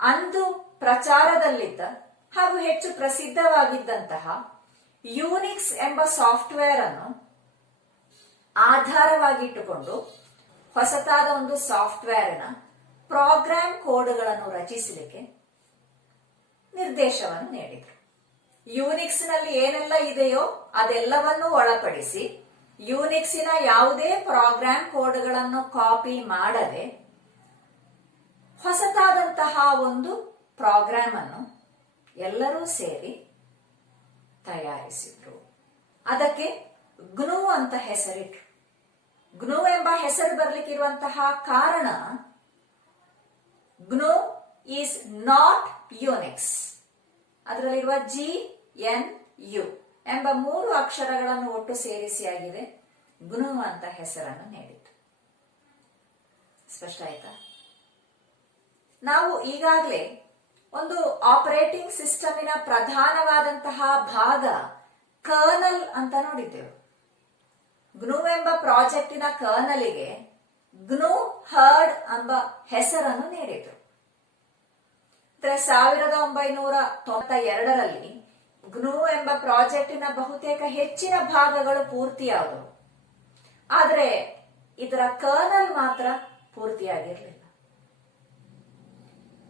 ಅಂದು ಪ್ರಚಾರದಲ್ಲಿದ್ದ ಹಾಗೂ ಹೆಚ್ಚು ಪ್ರಸಿದ್ಧವಾಗಿದ್ದಂತಹ ಯೂನಿಕ್ಸ್ ಎಂಬ ಸಾಫ್ಟ್ವೇರ್ ಅನ್ನು ಆಧಾರವಾಗಿಟ್ಟುಕೊಂಡು ಹೊಸತಾದ ಒಂದು ಸಾಫ್ಟ್ವೇರ್ನ ಪ್ರೋಗ್ರಾಮ್ ಕೋಡ್ಗಳನ್ನು ರಚಿಸಲಿಕ್ಕೆ ನಿರ್ದೇಶವನ್ನು ನೀಡಿದರು. ಯೂನಿಕ್ಸ್ ನಲ್ಲಿ ಏನೆಲ್ಲ ಇದೆಯೋ ಅದೆಲ್ಲವನ್ನೂ ಒಳಪಡಿಸಿ ಯೂನಿಕ್ಸಿನ ಯಾವುದೇ ಪ್ರೋಗ್ರಾಮ್ ಕೋಡ್ಗಳನ್ನು ಕಾಪಿ ಮಾಡದೆ ಹೊಸತಾದಂತಹ ಒಂದು ಪ್ರೋಗ್ರಾಮ್ ಅನ್ನು ಎಲ್ಲರೂ ಸೇರಿ ತಯಾರಿಸಿದ್ರು. ಅದಕ್ಕೆ ಗ್ನೂ ಅಂತ ಹೆಸರಿಟ್ರು. ಗ್ನೂ ಎಂಬ ಹೆಸರು ಬರಲಿಕ್ಕಿರುವಂತಹ ಕಾರಣ, ಗ್ನೂ ಈಸ್ ನಾಟ್ ಯೂನಿಕ್ಸ್. ಅದರಲ್ಲಿರುವ GNU ಎಂಬ 3 ಅಕ್ಷರಗಳನ್ನು ಒಟ್ಟು ಸೇರಿಸಿ ಆಗಿದೆ ಗ್ನೂ ಅಂತ ಹೆಸರನ್ನು ನೀಡಿತು. ಸ್ಪಷ್ಟ ಆಯ್ತಾ? ನಾವು ಈಗಾಗಲೇ ಒಂದು ಆಪರೇಟಿಂಗ್ ಸಿಸ್ಟಮಿನ ಪ್ರಧಾನವಾದಂತಹ ಭಾಗ ಕರ್ನಲ್ ಅಂತ ನೋಡಿದ್ದೆವು. ಗ್ನೂ ಎಂಬ ಪ್ರಾಜೆಕ್ಟಿನ ಕರ್ನಲಿಗೆ ಗ್ನೂ ಹರ್ಡ್ ಎಂಬ ಹೆಸರನ್ನು ನೀಡಿತು. 1992ರಲ್ಲಿ ಗ್ನೂ ಎಂಬ ಪ್ರಾಜೆಕ್ಟಿನ ಬಹುತೇಕ ಹೆಚ್ಚಿನ ಭಾಗಗಳು ಪೂರ್ತಿಯಾದವು. ಆದರೆ ಇದರ ಕರ್ನಲ್ ಮಾತ್ರ ಪೂರ್ತಿಯಾಗಿರಲಿಲ್ಲ.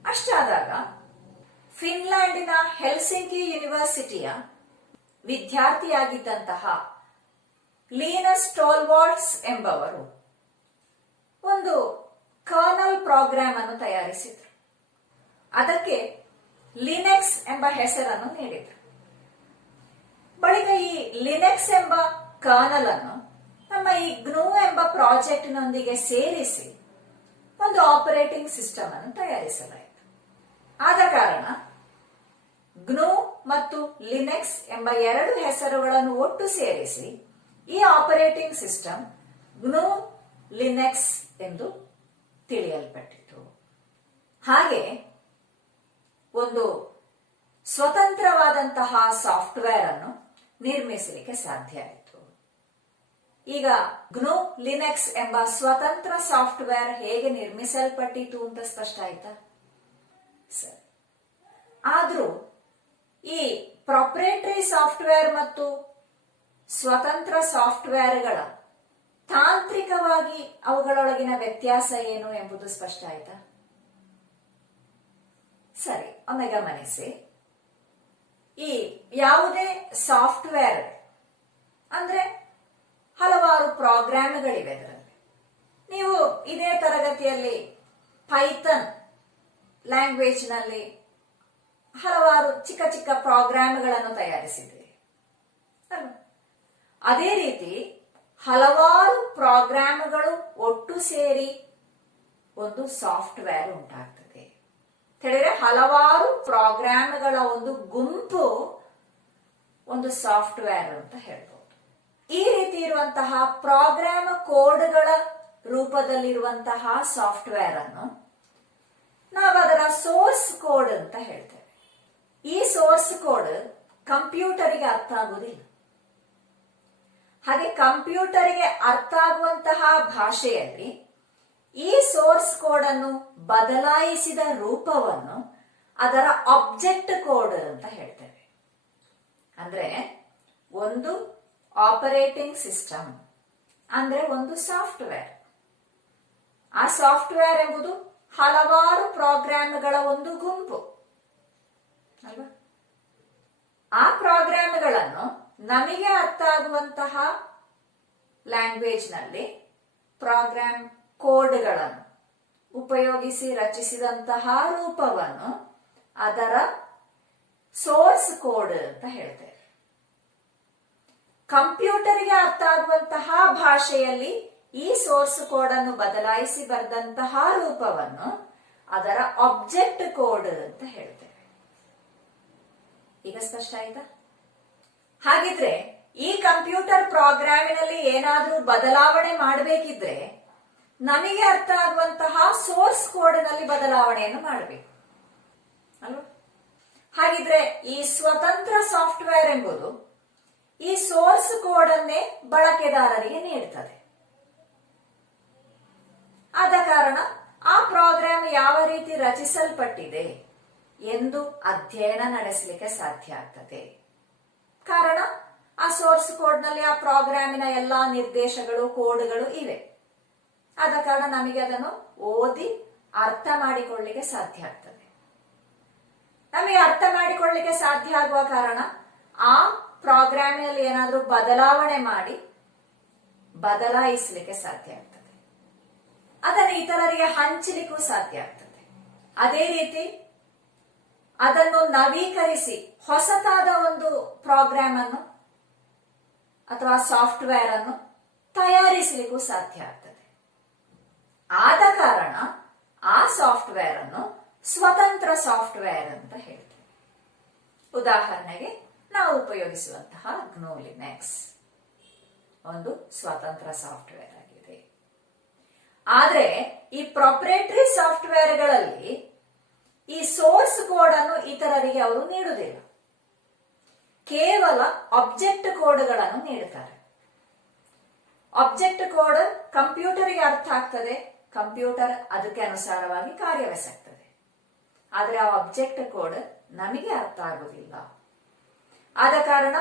ಅಷ್ಟಾದಾಗ ಫಿನ್ಲ್ಯಾಂಡಿನ ಹೆಲ್ಸಿಂಕಿ ಯೂನಿವರ್ಸಿಟಿಯ ವಿದ್ಯಾರ್ಥಿಯಾಗಿದ್ದಂತಹ ಲೀನಸ್ ಟೋರ್ವಾಲ್ಡ್ಸ್ ಎಂಬವರು ಒಂದು ಕರ್ನಲ್ ಪ್ರೋಗ್ರಾಮ್ ಅನ್ನು ತಯಾರಿಸಿದರು. ಅದಕ್ಕೆ ಲಿನೆಕ್ಸ್ ಎಂಬ ಹೆಸರನ್ನು ನೀಡಿದರು. ಬಳಿಕ ಈ ಲಿನೆಕ್ಸ್ ಎಂಬ ಕರ್ನಲ್ ಅನ್ನು ನಮ್ಮ ಈ ಗ್ನೂ ಎಂಬ ಪ್ರಾಜೆಕ್ಟ್ನೊಂದಿಗೆ ಸೇರಿಸಿ ಒಂದು ಆಪರೇಟಿಂಗ್ ಸಿಸ್ಟಮ್ ಅನ್ನು ತಯಾರಿಸಲಾಯಿತು. ಆದ ಕಾರಣ ಗ್ನೂ ಮತ್ತು ಲಿನೆಕ್ಸ್ ಎಂಬ 2 ಹೆಸರುಗಳನ್ನು ಒಟ್ಟು ಸೇರಿಸಿ ಈ ಆಪರೇಟಿಂಗ್ ಸಿಸ್ಟಮ್ ಗ್ನೂ ಲಿನೆಕ್ಸ್ ಎಂದು ತಿಳಿಯಲ್ಪಟ್ಟಿತು. ಹಾಗೆ ಒಂದು ಸ್ವತಂತ್ರವಾದಂತಹ ಸಾಫ್ಟ್ವೇರ್ ಅನ್ನು ನಿರ್ಮಿಸಲಿಕ್ಕೆ ಸಾಧ್ಯ ಆಯಿತು. ಈಗ ಗ್ನೂ ಲಿನೆಕ್ಸ್ ಎಂಬ ಸ್ವತಂತ್ರ ಸಾಫ್ಟ್ವೇರ್ ಹೇಗೆ ನಿರ್ಮಿಸಲ್ಪಟ್ಟಿತು ಅಂತ ಸ್ಪಷ್ಟ ಆಯ್ತಾ? ಸರಿ. ಆದ್ರೂ ಈ ಪ್ರೊಪ್ರೈಟರಿ ಸಾಫ್ಟ್ವೇರ್ ಮತ್ತು ಸ್ವತಂತ್ರ ಸಾಫ್ಟ್ವೇರ್ಗಳ ತಾಂತ್ರಿಕವಾದ ಮುಖ್ಯವಾಗಿ ಅವುಗಳೊಳಗಿನ ವ್ಯತ್ಯಾಸ ಏನು ಎಂಬುದು ಸ್ಪಷ್ಟ ಆಯ್ತಾ? ಸರಿ, ಒಮ್ಮೆ ಗಮನಿಸಿ. ಈ ಯಾವುದೇ ಸಾಫ್ಟ್ವೇರ್ ಅಂದ್ರೆ ಹಲವಾರು ಪ್ರೋಗ್ರಾಮ್ಗಳಿವೆ ಅದರಲ್ಲಿ. ನೀವು ಇದೇ ತರಗತಿಯಲ್ಲಿ ಪೈಥಾನ್ ಲ್ಯಾಂಗ್ವೇಜ್ ನಲ್ಲಿ ಹಲವಾರು ಚಿಕ್ಕ ಚಿಕ್ಕ ಪ್ರೋಗ್ರಾಮ್ಗಳನ್ನು ತಯಾರಿಸಿದ್ದೀರಿ. ಅದೇ ರೀತಿ ಹಲವಾರು ಪ್ರೋಗ್ರಾಮ್ಗಳು ಒಟ್ಟು ಸೇರಿ ಒಂದು ಸಾಫ್ಟ್ವೇರ್ ಉಂಟಾಗ್ತದೆ. ಹೇಳಿದ್ರೆ ಹಲವಾರು ಪ್ರೋಗ್ರಾಮ್ಗಳ ಒಂದು ಗುಂಪು ಒಂದು ಸಾಫ್ಟ್ವೇರ್ ಅಂತ ಹೇಳ್ಬೋದು. ಈ ರೀತಿ ಇರುವಂತಹ ಪ್ರೋಗ್ರಾಮ್ ಕೋಡ್ಗಳ ರೂಪದಲ್ಲಿರುವಂತಹ ಸಾಫ್ಟ್ವೇರ್ ಅನ್ನು ನಾವು ಅದರ ಸೋರ್ಸ್ ಕೋಡ್ ಅಂತ ಹೇಳ್ತೇವೆ. ಈ ಸೋರ್ಸ್ ಕೋಡ್ ಕಂಪ್ಯೂಟರಿಗೆ ಅರ್ಥ ಆಗುವುದಿಲ್ಲ. ಹಾಗೆ ಕಂಪ್ಯೂಟರಿಗೆ ಅರ್ಥ ಆಗುವಂತಹ ಭಾಷೆಯಲ್ಲಿ ಈ ಸೋರ್ಸ್ ಕೋಡ್ ಅನ್ನು ಬದಲಾಯಿಸಿದ ರೂಪವನ್ನು ಅದರ ಆಬ್ಜೆಕ್ಟ್ ಕೋಡ್ ಅಂತ ಹೇಳ್ತೇವೆ. ಅಂದ್ರೆ ಒಂದು ಆಪರೇಟಿಂಗ್ ಸಿಸ್ಟಮ್ ಅಂದ್ರೆ ಒಂದು ಸಾಫ್ಟ್ವೇರ್. ಆ ಸಾಫ್ಟ್ವೇರ್ ಎಂಬುದು ಹಲವಾರು ಪ್ರೋಗ್ರಾಮ್ಗಳ ಒಂದು ಗುಂಪು ಅಲ್ವಾ? ಆ ಪ್ರೋಗ್ರಾಮ್ಗಳನ್ನು ನಮಗೆ ಅರ್ಥ ಆಗುವಂತಹ ಲ್ಯಾಂಗ್ವೇಜ್ ನಲ್ಲಿ ಪ್ರೋಗ್ರಾಮ್ ಕೋಡ್ಗಳನ್ನು ಉಪಯೋಗಿಸಿ ರಚಿಸಿದಂತಹ ರೂಪವನ್ನು ಅದರ ಸೋರ್ಸ್ ಕೋಡ್ ಅಂತ ಹೇಳ್ತೇವೆ. ಕಂಪ್ಯೂಟರ್ಗೆ ಅರ್ಥ ಆಗುವಂತಹ ಭಾಷೆಯಲ್ಲಿ ಈ ಸೋರ್ಸ್ ಕೋಡ್ ಅನ್ನು ಬದಲಾಯಿಸಿ ಬರೆದಂತಹ ರೂಪವನ್ನು ಅದರ ಆಬ್ಜೆಕ್ಟ್ ಕೋಡ್ ಅಂತ ಹೇಳ್ತೇವೆ. ಈಗ ಸ್ಪಷ್ಟ ಆಯ್ತಾ? ಹಾಗಿದ್ರೆ ಈ ಕಂಪ್ಯೂಟರ್ ಪ್ರೋಗ್ರಾಮಿನಲ್ಲಿ ಏನಾದ್ರೂ ಬದಲಾವಣೆ ಮಾಡಬೇಕಿದ್ರೆ ನಮಗೆ ಅರ್ಥ ಆಗುವಂತಹ ಸೋರ್ಸ್ ಕೋಡ್ ನಲ್ಲಿ ಬದಲಾವಣೆಯನ್ನು ಮಾಡಬೇಕು ಅಲ್ವಾ? ಹಾಗಿದ್ರೆ ಈ ಸ್ವತಂತ್ರ ಸಾಫ್ಟ್ವೇರ್ ಎಂಬುದು ಈ ಸೋರ್ಸ್ ಕೋಡ್ ಅನ್ನೇ ಬಳಕೆದಾರರಿಗೆ ನೀಡುತ್ತದೆ. ಆದ ಕಾರಣ ಆ ಪ್ರೋಗ್ರಾಮ್ ಯಾವ ರೀತಿ ರಚಿಸಲ್ಪಟ್ಟಿದೆ ಎಂದು ಅಧ್ಯಯನ ನಡೆಸಲಿಕ್ಕೆ ಸಾಧ್ಯ ಆಗ್ತದೆ. ಕಾರಣ ಆ ಸೋರ್ಸ್ ಕೋಡ್ ನಲ್ಲಿ ಆ ಪ್ರೋಗ್ರಾಮಿನ ಎಲ್ಲಾ ನಿರ್ದೇಶಗಳು ಕೋಡ್ಗಳು ಇವೆ. ಆದ ಕಾರಣ ನಮಗೆ ಅದನ್ನು ಓದಿ ಅರ್ಥ ಮಾಡಿಕೊಳ್ಳಲಿಕ್ಕೆ ಸಾಧ್ಯ ಆಗ್ತದೆ. ನಮಗೆ ಅರ್ಥ ಮಾಡಿಕೊಳ್ಳಲಿಕ್ಕೆ ಸಾಧ್ಯ ಆಗುವ ಕಾರಣ ಆ ಪ್ರೋಗ್ರಾಮಿನಲ್ಲಿ ಏನಾದರೂ ಬದಲಾವಣೆ ಮಾಡಿ ಬದಲಾಯಿಸಲಿಕ್ಕೆ ಸಾಧ್ಯ ಆಗ್ತದೆ. ಅದನ್ನು ಇತರರಿಗೆ ಹಂಚಲಿಕ್ಕೂ ಸಾಧ್ಯ ಆಗ್ತದೆ. ಅದೇ ರೀತಿ ಅದನ್ನು ನವೀಕರಿಸಿ ಹೊಸತಾದ ಒಂದು ಪ್ರೋಗ್ರಾಮ್ ಅನ್ನು ಅಥವಾ ಸಾಫ್ಟ್ವೇರ್ ಅನ್ನು ತಯಾರಿಸಲಿಕ್ಕೂ ಸಾಧ್ಯ ಆಗ್ತದೆ. ಆದ ಕಾರಣ ಆ ಸಾಫ್ಟ್ವೇರ್ ಅನ್ನು ಸ್ವತಂತ್ರ ಸಾಫ್ಟ್ವೇರ್ ಅಂತ ಹೇಳ್ತೇವೆ. ಉದಾಹರಣೆಗೆ ನಾವು ಉಪಯೋಗಿಸುವಂತಹ GNU Linux ಒಂದು ಸ್ವತಂತ್ರ ಸಾಫ್ಟ್ವೇರ್ ಆಗಿದೆ. ಆದ್ರೆ ಈ ಪ್ರೊಪ್ರೈಟರಿ ಸಾಫ್ಟ್ವೇರ್ಗಳಲ್ಲಿ ಈ ಸೋರ್ಸ್ ಕೋಡ್ ಅನ್ನು ಇತರರಿಗೆ ಅವರು ನೀಡುವುದಿಲ್ಲ. ಕೇವಲ ಆಬ್ಜೆಕ್ಟ್ ಕೋಡ್ಗಳನ್ನು ನೀಡುತ್ತಾರೆ. ಆಬ್ಜೆಕ್ಟ್ ಕೋಡ್ ಕಂಪ್ಯೂಟರ್ಗೆ ಅರ್ಥ ಆಗ್ತದೆ, ಕಂಪ್ಯೂಟರ್ ಅದಕ್ಕೆ ಅನುಸಾರವಾಗಿ ಕಾರ್ಯವೆಸಗ್ತದೆ. ಆದರೆ ಆ ಆಬ್ಜೆಕ್ಟ್ ಕೋಡ್ ನಮಗೆ ಅರ್ಥ ಆಗುವುದಿಲ್ಲ. ಆದ ಕಾರಣ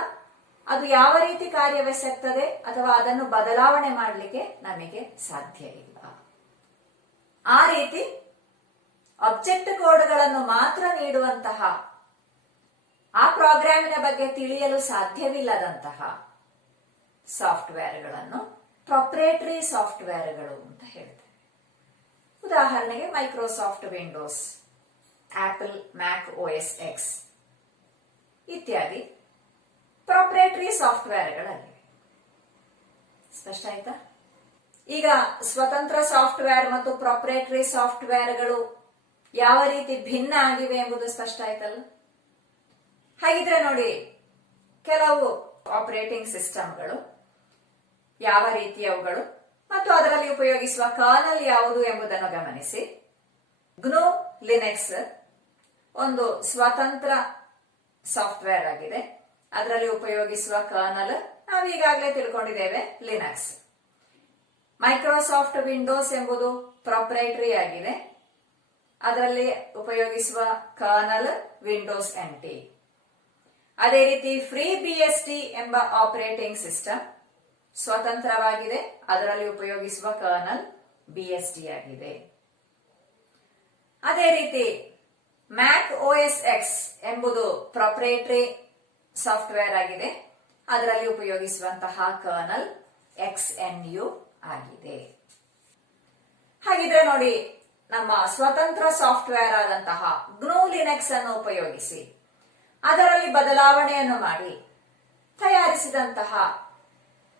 ಅದು ಯಾವ ರೀತಿ ಕಾರ್ಯವೆಸಗ್ತದೆ ಅಥವಾ ಅದನ್ನು ಬದಲಾವಣೆ ಮಾಡಲಿಕ್ಕೆ ನಮಗೆ ಸಾಧ್ಯ ಇಲ್ಲ. ಆ ರೀತಿ ಆಬ್ಜೆಕ್ಟ್ ಕೋಡ್ಗಳನ್ನು ಮಾತ್ರ ನೀಡುವಂತಹ, ಆ ಪ್ರೋಗ್ರಾಮಿನ ಬಗ್ಗೆ ತಿಳಿಯಲು ಸಾಧ್ಯವಿಲ್ಲದಂತಹ ಸಾಫ್ಟ್ವೇರ್ಗಳನ್ನು ಪ್ರೊಪ್ರೈಟರಿ ಸಾಫ್ಟ್ವೇರ್ಗಳು ಅಂತ ಹೇಳ್ತೇವೆ. ಉದಾಹರಣೆಗೆ Microsoft Windows, apple Mac OS X ಇತ್ಯಾದಿ ಪ್ರೊಪ್ರೈಟರಿ ಸಾಫ್ಟ್ವೇರ್ಗಳಲ್ಲಿವೆ. ಸ್ಪಷ್ಟ ಆಯ್ತಾ? ಈಗ ಸ್ವತಂತ್ರ ಸಾಫ್ಟ್ವೇರ್ ಮತ್ತು ಪ್ರೊಪ್ರೈಟರಿ ಸಾಫ್ಟ್ವೇರ್ಗಳು ಯಾವ ರೀತಿ ಭಿನ್ನ ಆಗಿವೆ ಎಂಬುದು ಸ್ಪಷ್ಟ ಆಯ್ತಲ್ಲ? ಹಾಗಿದ್ರೆ ನೋಡಿ, ಕೆಲವು ಆಪರೇಟಿಂಗ್ ಸಿಸ್ಟಮ್ಗಳು ಯಾವ ರೀತಿಯವುಗಳು ಮತ್ತು ಅದರಲ್ಲಿ ಉಪಯೋಗಿಸುವ ಕರ್ನಲ್ ಯಾವುದು ಎಂಬುದನ್ನು ಗಮನಿಸಿ. GNU Linux ಒಂದು ಸ್ವತಂತ್ರ ಸಾಫ್ಟ್ವೇರ್ ಆಗಿದೆ. ಅದರಲ್ಲಿ ಉಪಯೋಗಿಸುವ ಕರ್ನಲ್ ನಾವು ಈಗಾಗಲೇ ತಿಳ್ಕೊಂಡಿದ್ದೇವೆ, ಲಿನಕ್ಸ್. ಮೈಕ್ರೋಸಾಫ್ಟ್ ವಿಂಡೋಸ್ ಎಂಬುದು ಪ್ರೊಪ್ರೈಟರಿ ಆಗಿದೆ. ಅದರಲ್ಲಿ ಉಪಯೋಗಿಸುವ ಕರ್ನಲ್ ವಿಂಡೋಸ್ NT. ಅದೇ ರೀತಿ FreeBSD ಎಂಬ ಆಪರೇಟಿಂಗ್ ಸಿಸ್ಟಮ್ ಸ್ವತಂತ್ರವಾಗಿದೆ. ಅದರಲ್ಲಿ ಉಪಯೋಗಿಸುವ ಕರ್ನಲ್ BSD ಆಗಿದೆ. ಅದೇ ರೀತಿ ಮ್ಯಾಕ್ OS X ಎಂಬುದು ಪ್ರೊಪ್ರೈಟರಿ ಸಾಫ್ಟ್ವೇರ್ ಆಗಿದೆ. ಅದರಲ್ಲಿ ಉಪಯೋಗಿಸುವಂತಹ ಕರ್ನಲ್ XNU ಆಗಿದೆ. ಹಾಗಿದ್ರೆ ನೋಡಿ, ನಮ್ಮ ಸ್ವತಂತ್ರ ಸಾಫ್ಟ್ವೇರ್ ಆದಂತಹ GNU ಲಿನಕ್ಸ್ ಅನ್ನು ಉಪಯೋಗಿಸಿ ಅದರಲ್ಲಿ ಬದಲಾವಣೆಯನ್ನು ಮಾಡಿ ತಯಾರಿಸಿದಂತಹ